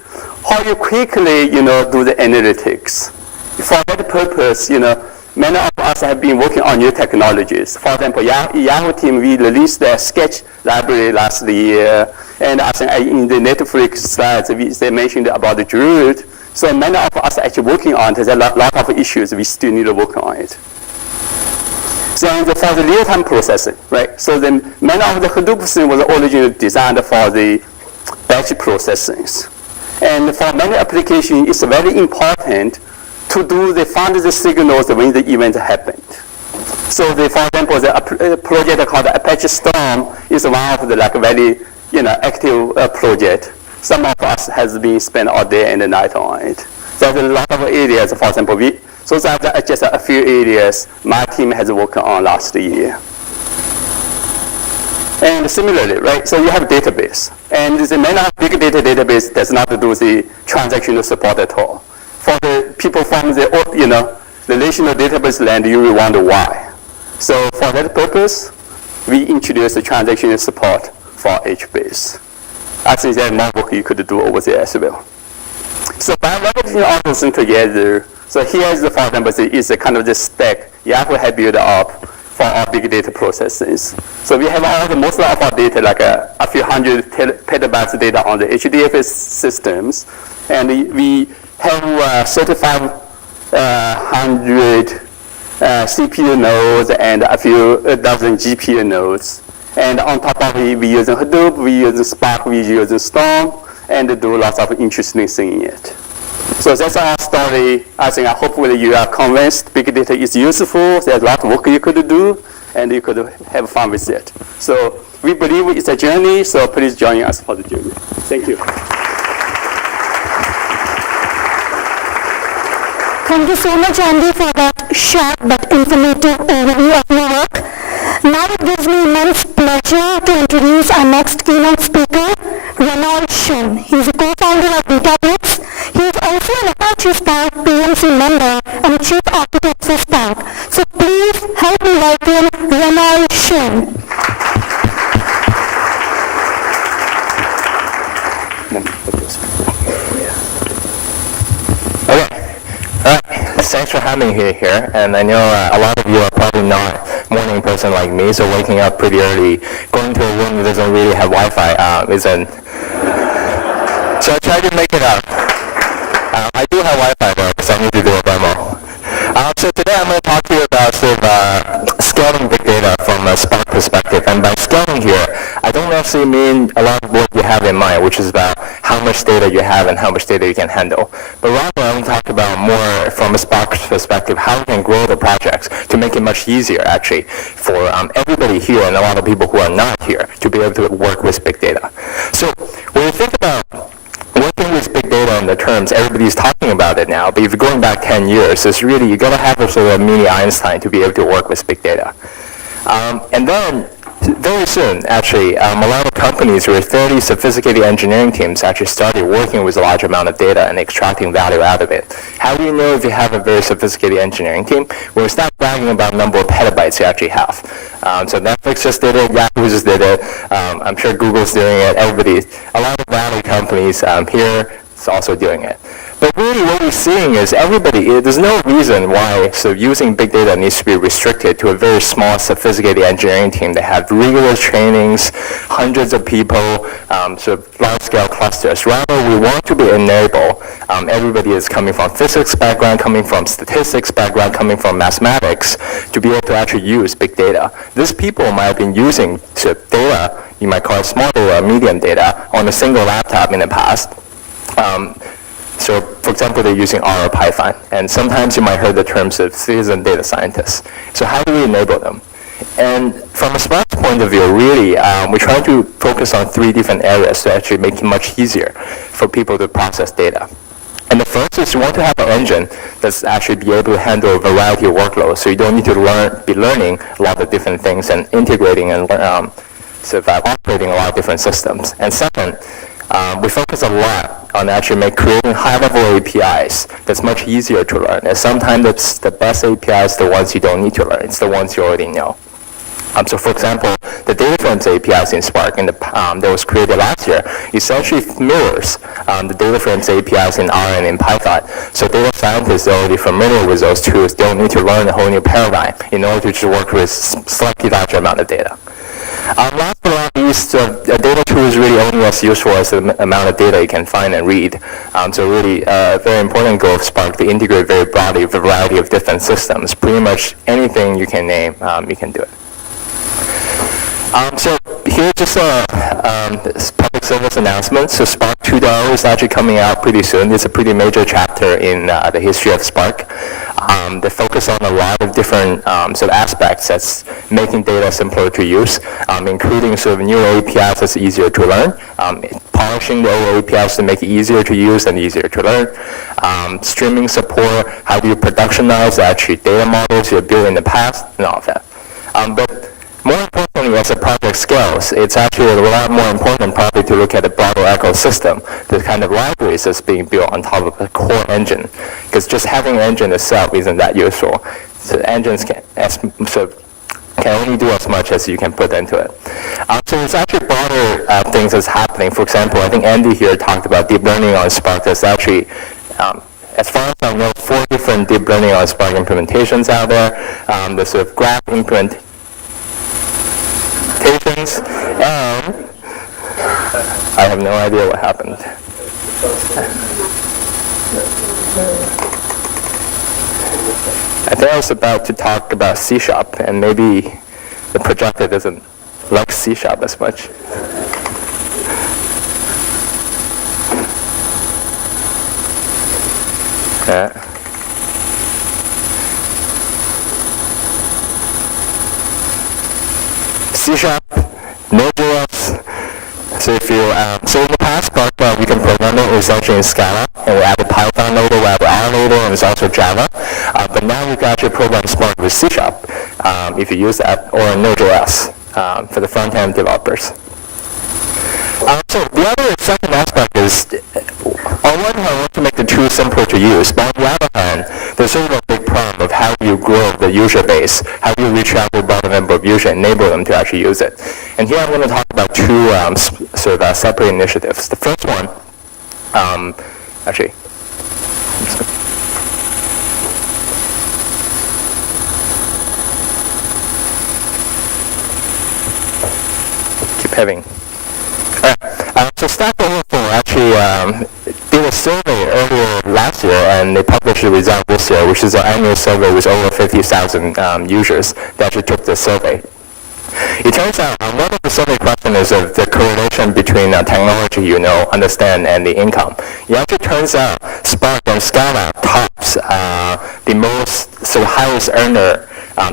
How you quickly, do the analytics. For that purpose, many of us have been working on new technologies. For example, Yahoo team, we released the Sketch library last year. And I think in the Netflix slides, they mentioned about the Druid. So many of us are actually working on it. There's a lot of issues we still need to work on it. Then for the real-time processing, right? So then many of the Hadoop system was originally designed for the batch processings. And for many applications, it's very important to find the signals when the event happened. So for example, the project called Apache Storm is one of the very active project. Some of us has been spent all day and night on it. There's a lot of areas, for example, so that's just a few areas my team has worked on last year. And similarly, right, so you have database. And the main big data database does not do the transactional support at all. For the people from the relational database land, you will wonder why. So for that purpose, we introduced the transactional support for HBase. I think there's more work you could do over there as well. So by leveraging all those things together, so here's the, for example, is the kind of the stack Yahoo had built up for our big data processes. So we have most of our data, like a few hundred petabytes of data on the HDFS systems, and we have 3,500 CPU nodes and a few dozen GPU nodes. And on top of it, we use Hadoop, we use Spark, we use Storm, and do lots of interesting things in it. So that's our story. I think hopefully you are convinced big data is useful. There's a lot of work you could do, and you could have fun with it. So we believe it's a journey, so please join us for the journey. Thank you. Thank you so much, Andy, for that short but informative overview of your work. Now it gives me immense pleasure to introduce our next keynote speaker, Ronald Shin. He's a co-founder of Databricks. He is also an Apache Spark PMC member and a chief architect for Spark. So please help me welcome Ronald Shin. Thanks for having me here, and I know a lot of you are probably not morning person like me, so waking up pretty early, going to a room that doesn't really have Wi-Fi isn't. So I try to make it up. I do have Wi-Fi though, because I need to do a demo. So today I'm going to talk to you about scaling big data from a Spark perspective, and by scaling here, I don't necessarily mean a lot of what you have in mind, which is about how much data you have and how much data you can handle. But rather, I'm going to talk about more from a Spark perspective, how we can grow the projects to make it much easier, actually, for everybody here and a lot of people who are not here to be able to work with big data. So when you think about working with big data in the terms, everybody's talking about it now, but if you're going back 10 years, it's really, you got to have a sort of mini Einstein to be able to work with big data. And then, very soon, actually, a lot of companies with fairly sophisticated engineering teams actually started working with a large amount of data and extracting value out of it. How do you know if you have a very sophisticated engineering team? Well, we start bragging about the number of petabytes you actually have. So Netflix just did it, Yahoo just did it, I'm sure Google's doing it, everybody, a lot of value companies here is also doing it. But really what we're seeing is there's no reason why using big data needs to be restricted to a very small, sophisticated engineering team that have rigorous trainings, hundreds of people, large-scale clusters. Rather, we want to be enable. Everybody is coming from physics background, coming from statistics background, coming from mathematics, to be able to actually use big data. These people might have been using data, you might call it small data, medium data, on a single laptop in the past. So, for example, they're using R or Python, and sometimes you might hear the terms of citizen data scientists. So how do we enable them? And from a Spark's point of view, really, we're trying to focus on 3 different areas to actually make it much easier for people to process data. And the first is you want to have an engine that's actually be able to handle a variety of workloads, so you don't need to be learning a lot of different things and integrating and operating a lot of different systems. And second, we focus a lot on actually creating high-level APIs that's much easier to learn. And sometimes the best APIs are the ones you don't need to learn. It's the ones you already know. So for example, the data frames APIs in Spark that was created last year essentially mirrors the data frames APIs in R and in Python. So data scientists are already familiar with those tools. They don't need to learn a whole new paradigm in order to just work with slightly larger amount of data. Last but not these data tools really only as useful as the amount of data you can find and read. So really, a very important goal of Spark to integrate very broadly with a variety of different systems. Pretty much anything you can name, you can do it. So here's just a public service announcement. So Spark 2.0 is actually coming out pretty soon. It's a pretty major chapter in the history of Spark. They focus on a lot of different sort of aspects that's making data simpler to use, including sort of new APIs that's easier to learn, polishing the old APIs to make it easier to use and easier to learn, streaming support, how do you productionize actually data models you built in the past, and all of that. But more importantly, as the project scales, it's actually a lot more important probably to look at the broader ecosystem, the kind of libraries that's being built on top of the core engine. Because just having an engine itself isn't that useful. So engines can only do as much as you can put into it. So there's actually broader things that's happening. For example, I think Andy here talked about deep learning on Spark. There's actually, as far as I know, 4 different deep learning on Spark implementations out there. The sort of graph implementations, and I have no idea what happened. I think I was about to talk about C#, and maybe the projector doesn't like C# as much. C#, Node.js. So if you, so in the past, Spark, we can program it essentially in Scala, and we added Python loader, we added R loader, and it's also Java. But now we can actually program Spark with C#, if you use that, or Node.js for the front-end developers. So the other second aspect is, on one hand, I want to make the tools simpler to use, but on the other hand, there's sort of a big problem of how you grow the user base, how you reach out to a broader number of users and enable them to actually use it. And here I'm going to talk about 2 sort of separate initiatives. The first one, actually, keep having. So Stack Overflow actually did a survey earlier last year, and they published the result this year, which is an annual survey with over 50,000 users that actually took the survey. It turns out one of the survey questions is of the correlation between technology you know, understand, and the income. It actually turns out Spark and Scala tops the most sort of highest earner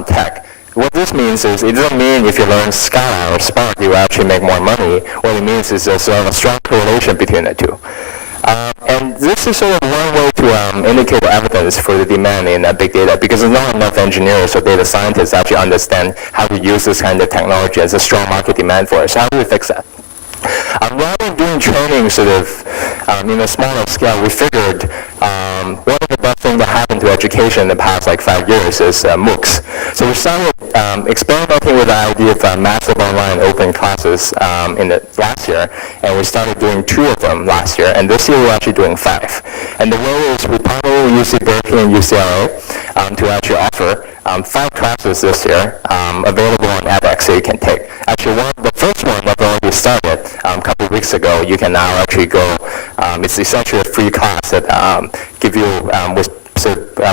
tech. What this means is, it doesn't mean if you learn Scala or Spark, you will actually make more money. What it means is there's sort of a strong correlation between the two. And this is sort of one way to indicate the evidence for the demand in big data, because there's not enough engineers or data scientists actually understand how to use this kind of technology. There's a strong market demand for it. So how do we fix that? Rather than doing training sort of in a smaller scale, we figured one of the best things that happened to education in the past 5 years is MOOCs. So we started experimenting with the idea of massive online open classes in the last year, and we started doing 2 of them last year, and this year we're actually doing 5. And the way is we partner with UC Berkeley and UCLA to actually offer 5 classes this year available on edX so you can take. Actually, the first one that already started a couple of weeks ago, you can now actually go, it's essentially a free class that give you with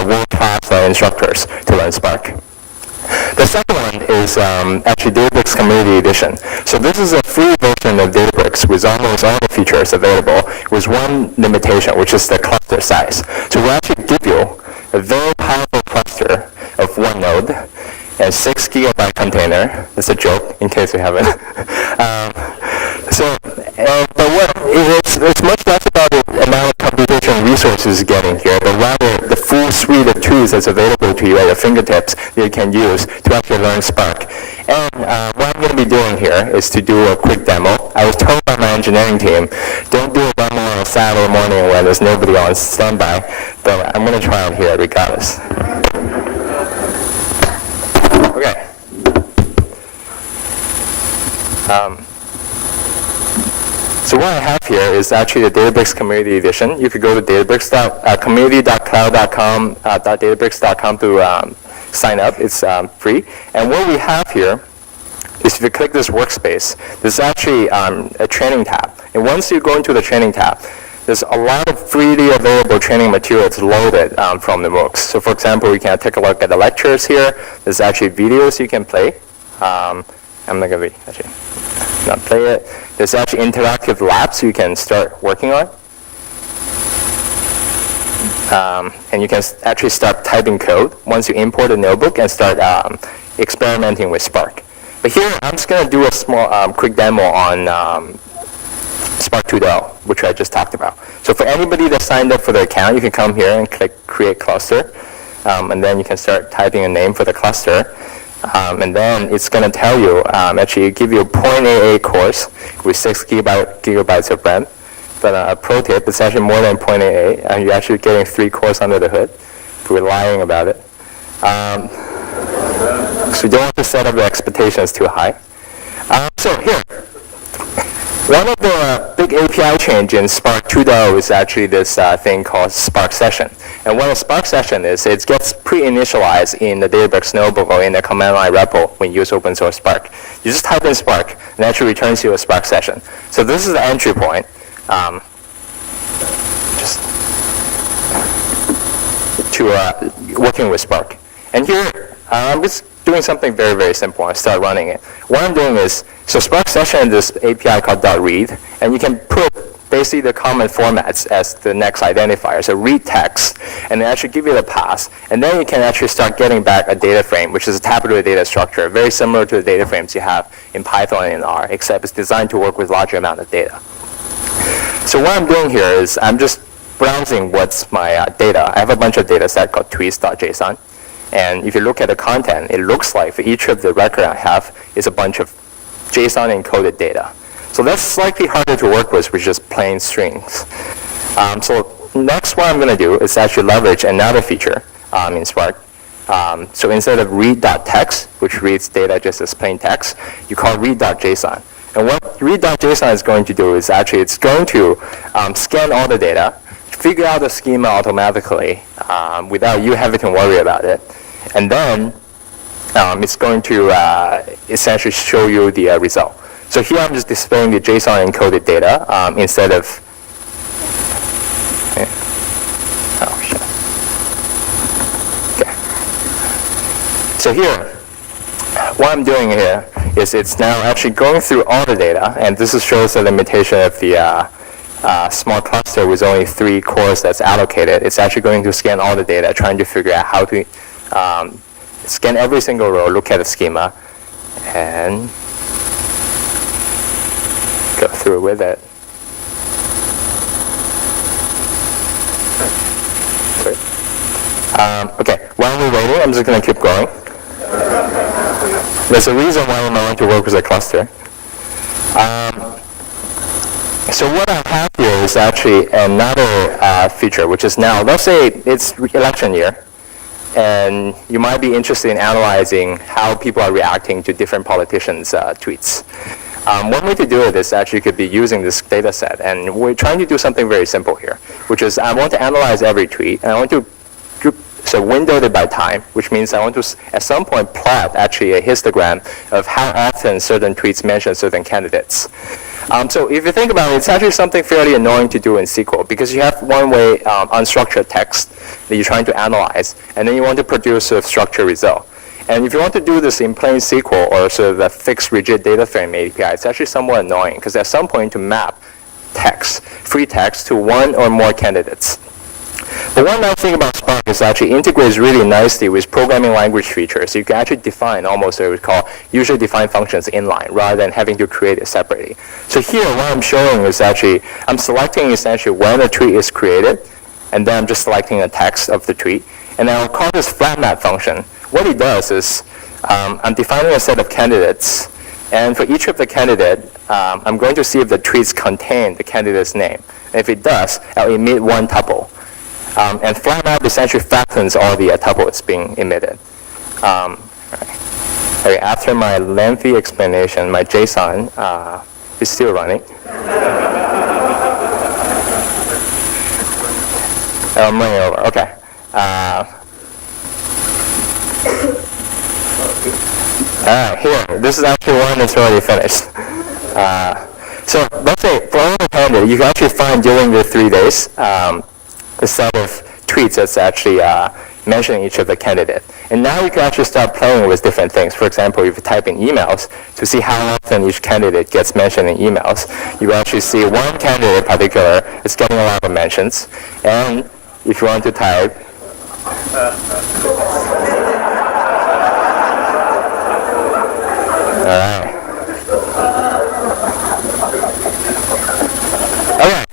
world-class instructors to learn Spark. The second one is actually Databricks Community Edition. So this is a free version of Databricks with almost all the features available, with one limitation, which is the cluster size. So we'll actually give you a very powerful cluster of one node, and 6 gigabyte container. That's a joke, in case you haven't. But it's much less about the amount of computational resources you're getting here, but rather the full suite of tools that's available to you at your fingertips that you can use to actually learn Spark. And what I'm going to be doing here is to do a quick demo. I was told by my engineering team, don't do a demo on a Saturday morning when there's nobody on standby, but I'm going to try it here regardless. Okay. So what I have here is actually the Databricks Community Edition. You could go to community.cloud.com.databricks.com to sign up. It's free. And what we have here is if you click this workspace, there's actually a training tab. And once you go into the training tab, there's a lot of freely available training materials loaded from the MOOCs. So for example, you can take a look at the lectures here. There's actually videos you can play. I'm not going to actually not play it. There's actually interactive labs you can start working on. And you can actually start typing code once you import a notebook and start experimenting with Spark. But here, I'm just going to do a small, quick demo on Spark 2.0, which I just talked about. So for anybody that signed up for the account, you can come here and click Create Cluster. And then you can start typing a name for the cluster. And then it's going to tell you, actually give you a 0.88 course with 6 gigabytes of RAM. But a pro tip, it's actually more than 0.88, and you're actually getting 3 cores under the hood. We're lying about it. So you don't have to set up the expectations too high. So here, one of the big API change in Spark 2.0 is actually this thing called Spark Session. And what a Spark Session is, it gets pre-initialized in the Databricks notebook or in the command line repo when you use open source Spark. You just type in Spark, and it actually returns you a Spark Session. So this is the entry point. Just to working with Spark. And here, I'm just doing something very, very simple. I start running it. What I'm doing is, so Spark Session is this API called .read, and you can put basically the common formats as the next identifier. So read text, and they actually give you the pass, and then you can actually start getting back a data frame, which is a tabular data structure, very similar to the data frames you have in Python and in R, except it's designed to work with larger amount of data. So what I'm doing here is I'm just browsing what's my data. I have a bunch of data set called tweets.json. And if you look at the content, it looks like for each of the record I have is a bunch of JSON encoded data. So that's slightly harder to work with just plain strings. So next what I'm going to do is actually leverage another feature in Spark. So instead of read.text, which reads data just as plain text, you call read.json. And what read.json is going to do is actually it's going to scan all the data, figure out the schema automatically without you having to worry about it. And then it's going to essentially show you the result. So here I'm just displaying the JSON encoded data instead of, oh shit. Okay. So here, what I'm doing here is it's now actually going through all the data, and this shows the limitation of the small cluster with only 3 cores that's allocated. It's actually going to scan all the data, trying to figure out how to scan every single row, look at the schema, and go through with it. Okay, while we're waiting, I'm just going to keep going. There's a reason why I want to work with a cluster. So what I have here is actually another feature, which is now, let's say it's election year, and you might be interested in analyzing how people are reacting to different politicians' tweets. One way to do it is actually could be using this data set, and we're trying to do something very simple here, which is I want to analyze every tweet, and I want to window it by time, which means I want to, at some point, plot actually a histogram of how often certain tweets mention certain candidates. So if you think about it, it's actually something fairly annoying to do in SQL, because you have one-way unstructured text that you're trying to analyze, and then you want to produce a structured result. And if you want to do this in plain SQL or sort of a fixed rigid data frame API, it's actually somewhat annoying, because at some point to map text, free text, to one or more candidates. But one nice thing about Spark is actually integrates really nicely with programming language features. You can actually define almost what we call usually defined functions inline rather than having to create it separately. So here what I'm showing is actually, I'm selecting essentially when a tweet is created, and then I'm just selecting the text of the tweet. And I'll call this flat map function. What it does is I'm defining a set of candidates, and for each of the candidate, I'm going to see if the tweets contain the candidate's name. And if it does, I'll emit one tuple. And flat map essentially flattens all the tuples being emitted. Okay, after my lengthy explanation, my JSON is still running. I'm running over, okay. Here, this is actually one that's already finished. So let's say, for all the candidate, you can actually find during the 3 days a set of tweets that's actually mentioning each of the candidate. And now you can actually start playing with different things. For example, if you type in emails to see how often each candidate gets mentioned in emails, you actually see one candidate in particular is getting a lot of mentions. And if you want to type, all right. Okay.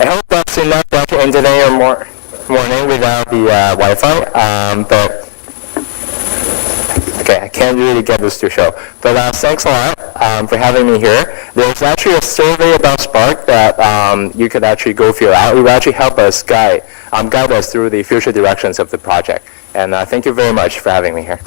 I hope that's enough to entertain your morning without the Wi-Fi. But okay, I can't really get this to show. But thanks a lot for having me here. There's actually a survey about Spark that you could actually go fill out. It will actually help us guide us through the future directions of the project. And thank you very much for having me here.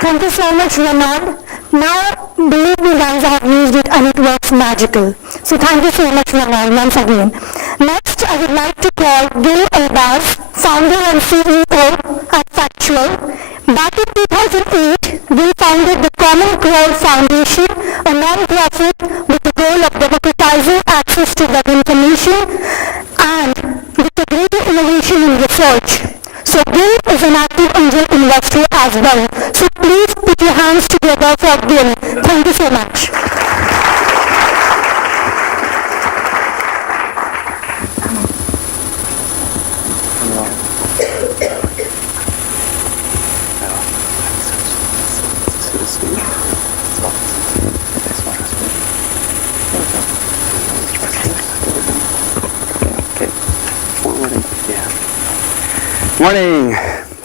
Thank you so much, Renan. Now, believe me guys, I have used it and it works magical. So thank you so much, Renan, once again. Next, I would like to call Gil Elbaz, founder and CEO at Factual. Back in 2008, Gil founded the Common Core Foundation, a non-profit with the goal of democratizing access to web information and with a greater innovation in research. So Gil is an active angel investor as well. So please put your hands together for Gil. Thank you so much. Morning.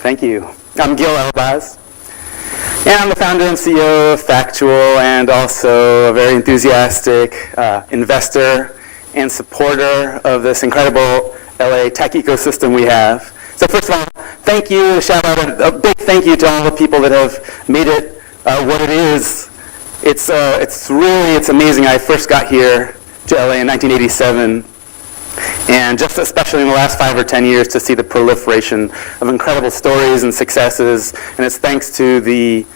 Thank you. I'm Gil Elbaz, and I'm the founder and CEO of Factual, and also a very enthusiastic investor and supporter of this incredible LA tech ecosystem we have. So first of all, thank you, a shout out, a big thank you to all the people that have made it what it is. It's amazing. I first got here to LA in 1987. And just especially in the last 5 or 10 years to see the proliferation of incredible stories and successes. And it's thanks to the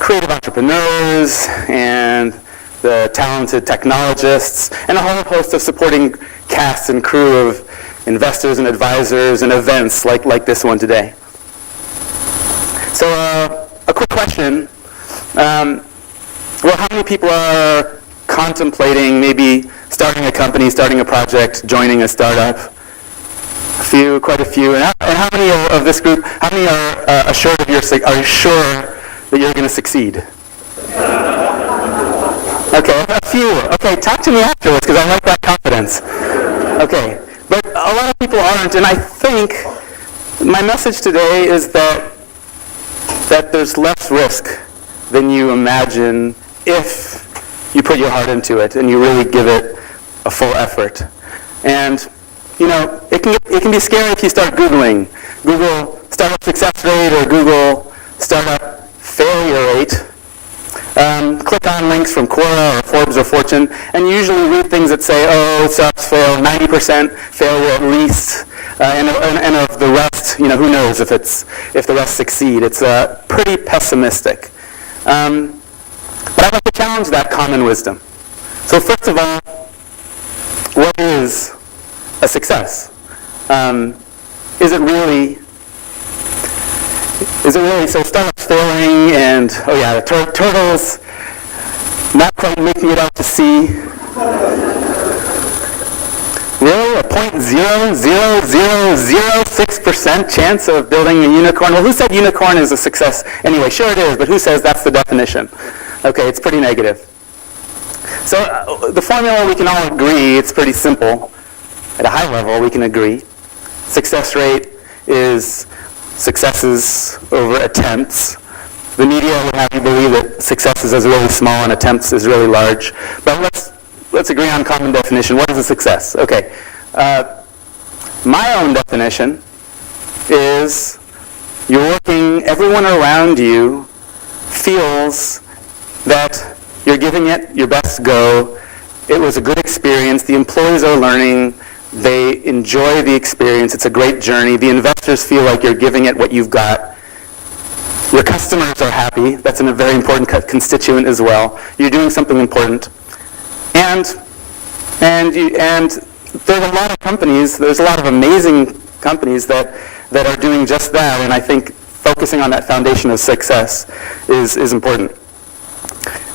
creative entrepreneurs and the talented technologists and a whole host of supporting casts and crew of investors and advisors and events like this one today. So a quick question. Well, how many people are contemplating maybe starting a company, starting a project, joining a startup? A few, quite a few. And how many of this group, how many are assured of are you sure that you're going to succeed? Okay, a few. Okay, talk to me afterwards because I like that confidence. Okay, but a lot of people aren't, and I think my message today is that there's less risk than you imagine if you put your heart into it and you really give it a full effort. And you know, it can be scary if you start Googling Google startup success rate or Google startup failure rate. Click on links from Quora or Forbes or Fortune, and you usually read things that say, oh, startups fail, 90% failure at least, and of the rest, you know, who knows if the rest succeed. It's pretty pessimistic. But I'd like to challenge that common wisdom. So first of all, what is a success? Is it really, so startups failing and, oh yeah, the turtles not quite making it out to sea. Really? A 0.00006% chance of building a unicorn? Well, who said unicorn is a success? Anyway, sure it is, but who says that's the definition? Okay, it's pretty negative. So the formula, we can all agree, it's pretty simple. At a high level, we can agree. Success rate is successes over attempts. The media would have you believe that successes is really small and attempts is really large. But let's agree on common definition. What is a success? Okay. My own definition is you're working, everyone around you feels that you're giving it your best go. It was a good experience. The employees are learning. They enjoy the experience. It's a great journey. The investors feel like you're giving it what you've got. Your customers are happy. That's a very important constituent as well. You're doing something important. And there's a lot of companies, there's a lot of amazing companies that are doing just that, and I think focusing on that foundation of success is important.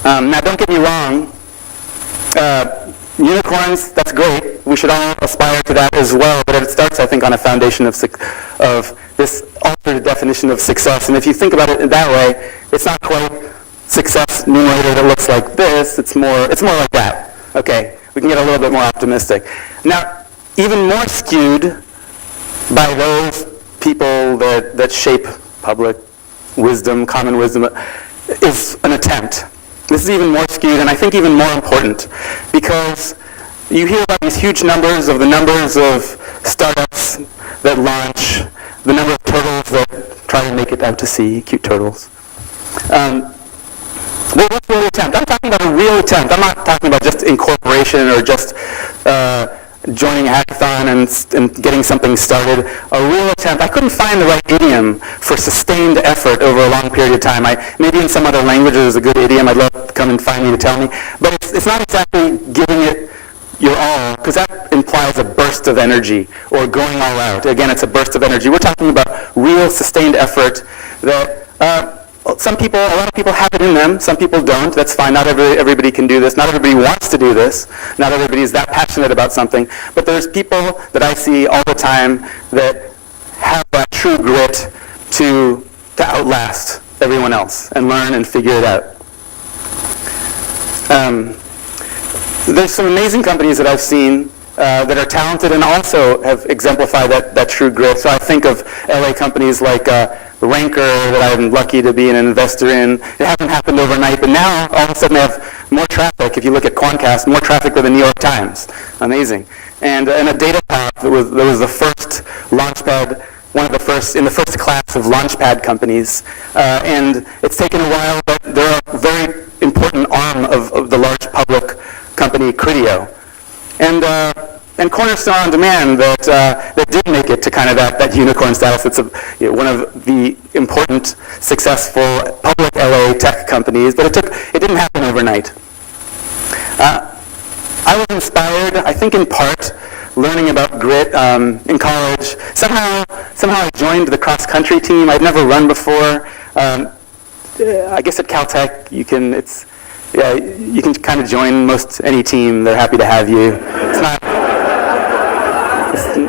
Now, don't get me wrong, unicorns, that's great. We should all aspire to that as well, but it starts, I think, on a foundation of this altered definition of success. And if you think about it that way, it's not quite success numerator that looks like this, it's more like that. Okay, we can get a little bit more optimistic. Now, even more skewed by those people that shape public wisdom, common wisdom, is an attempt. This is even more skewed, and I think even more important, because you hear about these huge numbers of startups that launch, the number of turtles that try to make it out to sea, cute turtles. Well, what's really attempt? I'm talking about a real attempt. I'm not talking about just incorporation or just joining a hackathon and getting something started. A real attempt. I couldn't find the right idiom for sustained effort over a long period of time. Maybe in some other language there's a good idiom. I'd love to come and find you to tell me. But it's not exactly giving it your all, because that implies a burst of energy or going all out. Again, it's a burst of energy. We're talking about real sustained effort that a lot of people have it in them. Some people don't. That's fine. Not everybody can do this. Not everybody wants to do this. Not everybody is that passionate about something. But there's people that I see all the time that have that true grit to outlast everyone else and learn and figure it out. There's some amazing companies that I've seen that are talented and also have exemplified that true grit. So I think of LA companies like Ranker that I'm lucky to be an investor in. It hasn't happened overnight, but now all of a sudden they have more traffic. If you look at Quantcast, more traffic than the New York Times. Amazing. And a Datapop that was the first launchpad, one of the first, in the first class of launchpad companies. And it's taken a while, but they're a very important arm of the large public company Criteo. And Cornerstone On Demand that did make it to kind of that unicorn status. It's one of the important, successful public LA tech companies, but it didn't happen overnight. I was inspired, I think in part, learning about grit in college. Somehow I joined the cross-country team. I'd never run before. I guess at Caltech you can kind of join most any team. They're happy to have you. It's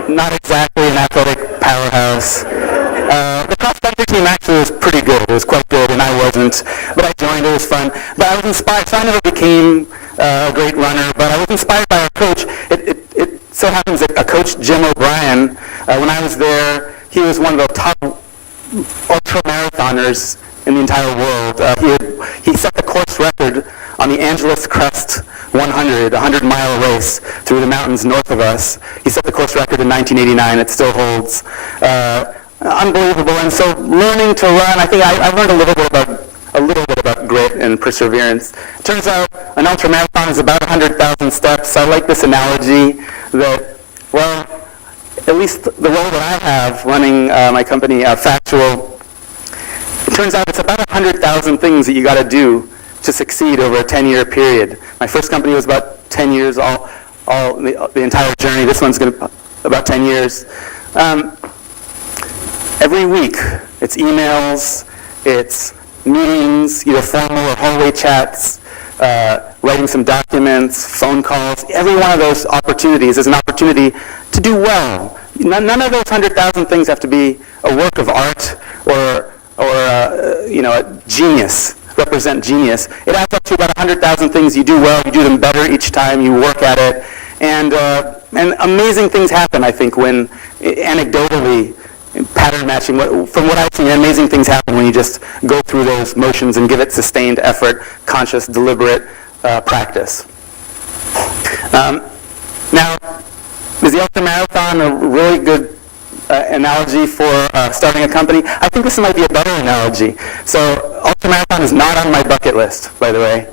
not exactly an athletic powerhouse. The cross-country team actually was pretty good. It was quite good, and I wasn't. But I joined. It was fun. But I was inspired. So I never became a great runner, but I was inspired by our coach. It so happens that a coach, Jim O'Brien, when I was there, he was one of the top ultra-marathoners in the entire world. He set the course record on the Angeles Crest 100-mile race through the mountains north of us. He set the course record in 1989. It still holds. Unbelievable. And so learning to run, I think I learned a little bit about grit and perseverance. It turns out an ultramarathon is about 100,000 steps. I like this analogy that, well, at least the role that I have running my company, Factual, it turns out it's about 100,000 things that you got to do to succeed over a 10-year period. My first company was about 10 years, the entire journey. This one's going to about 10 years. Every week, it's emails, it's meetings, either formal or hallway chats, writing some documents, phone calls. Every one of those opportunities is an opportunity to do well. None of those 100,000 things have to be a work of art or a genius. Represent genius. It adds up to about 100,000 things you do well, you do them better each time, you work at it, and amazing things happen, I think, when, anecdotally, pattern matching, from what I've seen, amazing things happen when you just go through those motions and give it sustained effort, conscious, deliberate practice. Now, is the ultramarathon a really good analogy for starting a company? I think this might be a better analogy. So ultramarathon is not on my bucket list, by the way.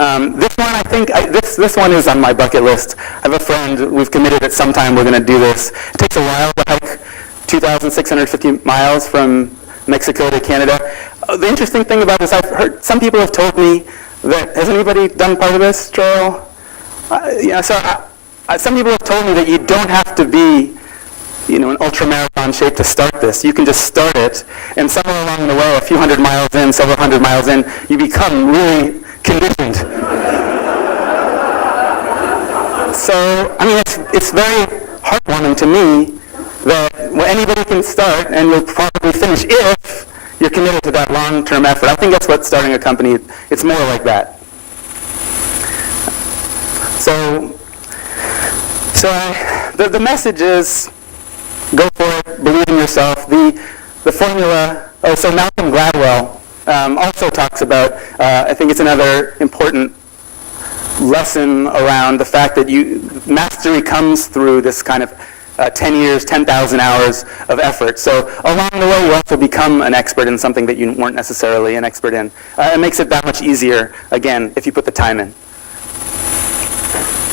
This one, I think, this one is on my bucket list. I have a friend, we've committed at some time we're going to do this. It takes a while to hike 2,650 miles from Mexico to Canada. The interesting thing about this, I've heard some people have told me that, has anybody done part of this trail? Some people have told me that you don't have to be an ultramarathon shape to start this. You can just start it, and somewhere along the way, a few hundred miles in, several hundred miles in, you become really conditioned. So, it's very heartwarming to me that anybody can start and you'll probably finish if you're committed to that long-term effort. I think that's what starting a company, it's more like that. So the message is, go for it, believe in yourself. The formula, so Malcolm Gladwell also talks about, I think it's another important lesson around the fact that mastery comes through this kind of 10 years, 10,000 hours of effort. So along the way, you also become an expert in something that you weren't necessarily an expert in. It makes it that much easier, again, if you put the time in.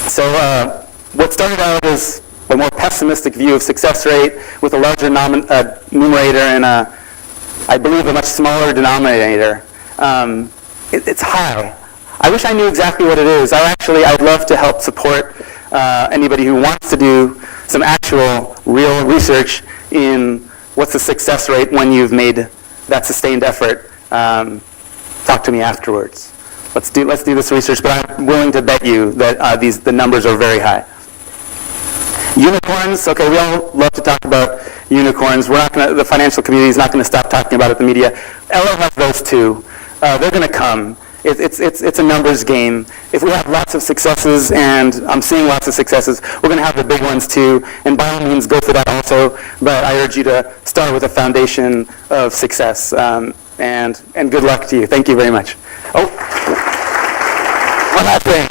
So what started out as a more pessimistic view of success rate with a larger numerator and I believe a much smaller denominator. It's high. I wish I knew exactly what it is. I'd love to help support anybody who wants to do some actual real research in what's the success rate when you've made that sustained effort. Talk to me afterwards. Let's do this research, but I'm willing to bet you that the numbers are very high. Unicorns, okay, we all love to talk about unicorns. The financial community is not going to stop talking about it in the media. LO has those too. They're going to come. It's a numbers game. If we have lots of successes, and I'm seeing lots of successes, we're going to have the big ones too, and by all means go for that also, but I urge you to start with a foundation of success, and good luck to you. Thank you very much. Oh, one last thing.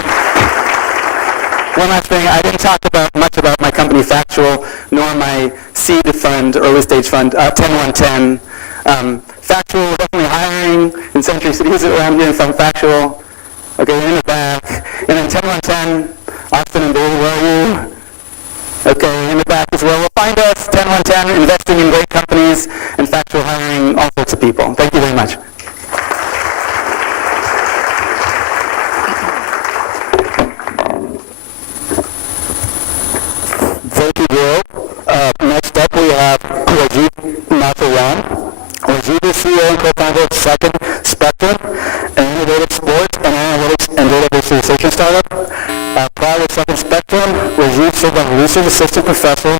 I didn't talk much about my company Factual, nor my seed fund, early stage fund, 10110. Factual, we're definitely hiring in Century City. Who's around here from Factual? Okay, in the back. And then 10110, Austin and Dave, where are you? Okay, in the back as well. Well, find us, 10110, investing in great companies, and Factual hiring all sorts of people. Thank you very much. Thank you, Joe. Next up, we have Rajiv Natharan. Rajiv is CEO and co-founder of Second Spectrum, an innovative sports and analytics and data visualization startup. Prior to Second Spectrum, Rajiv served as a research assistant professor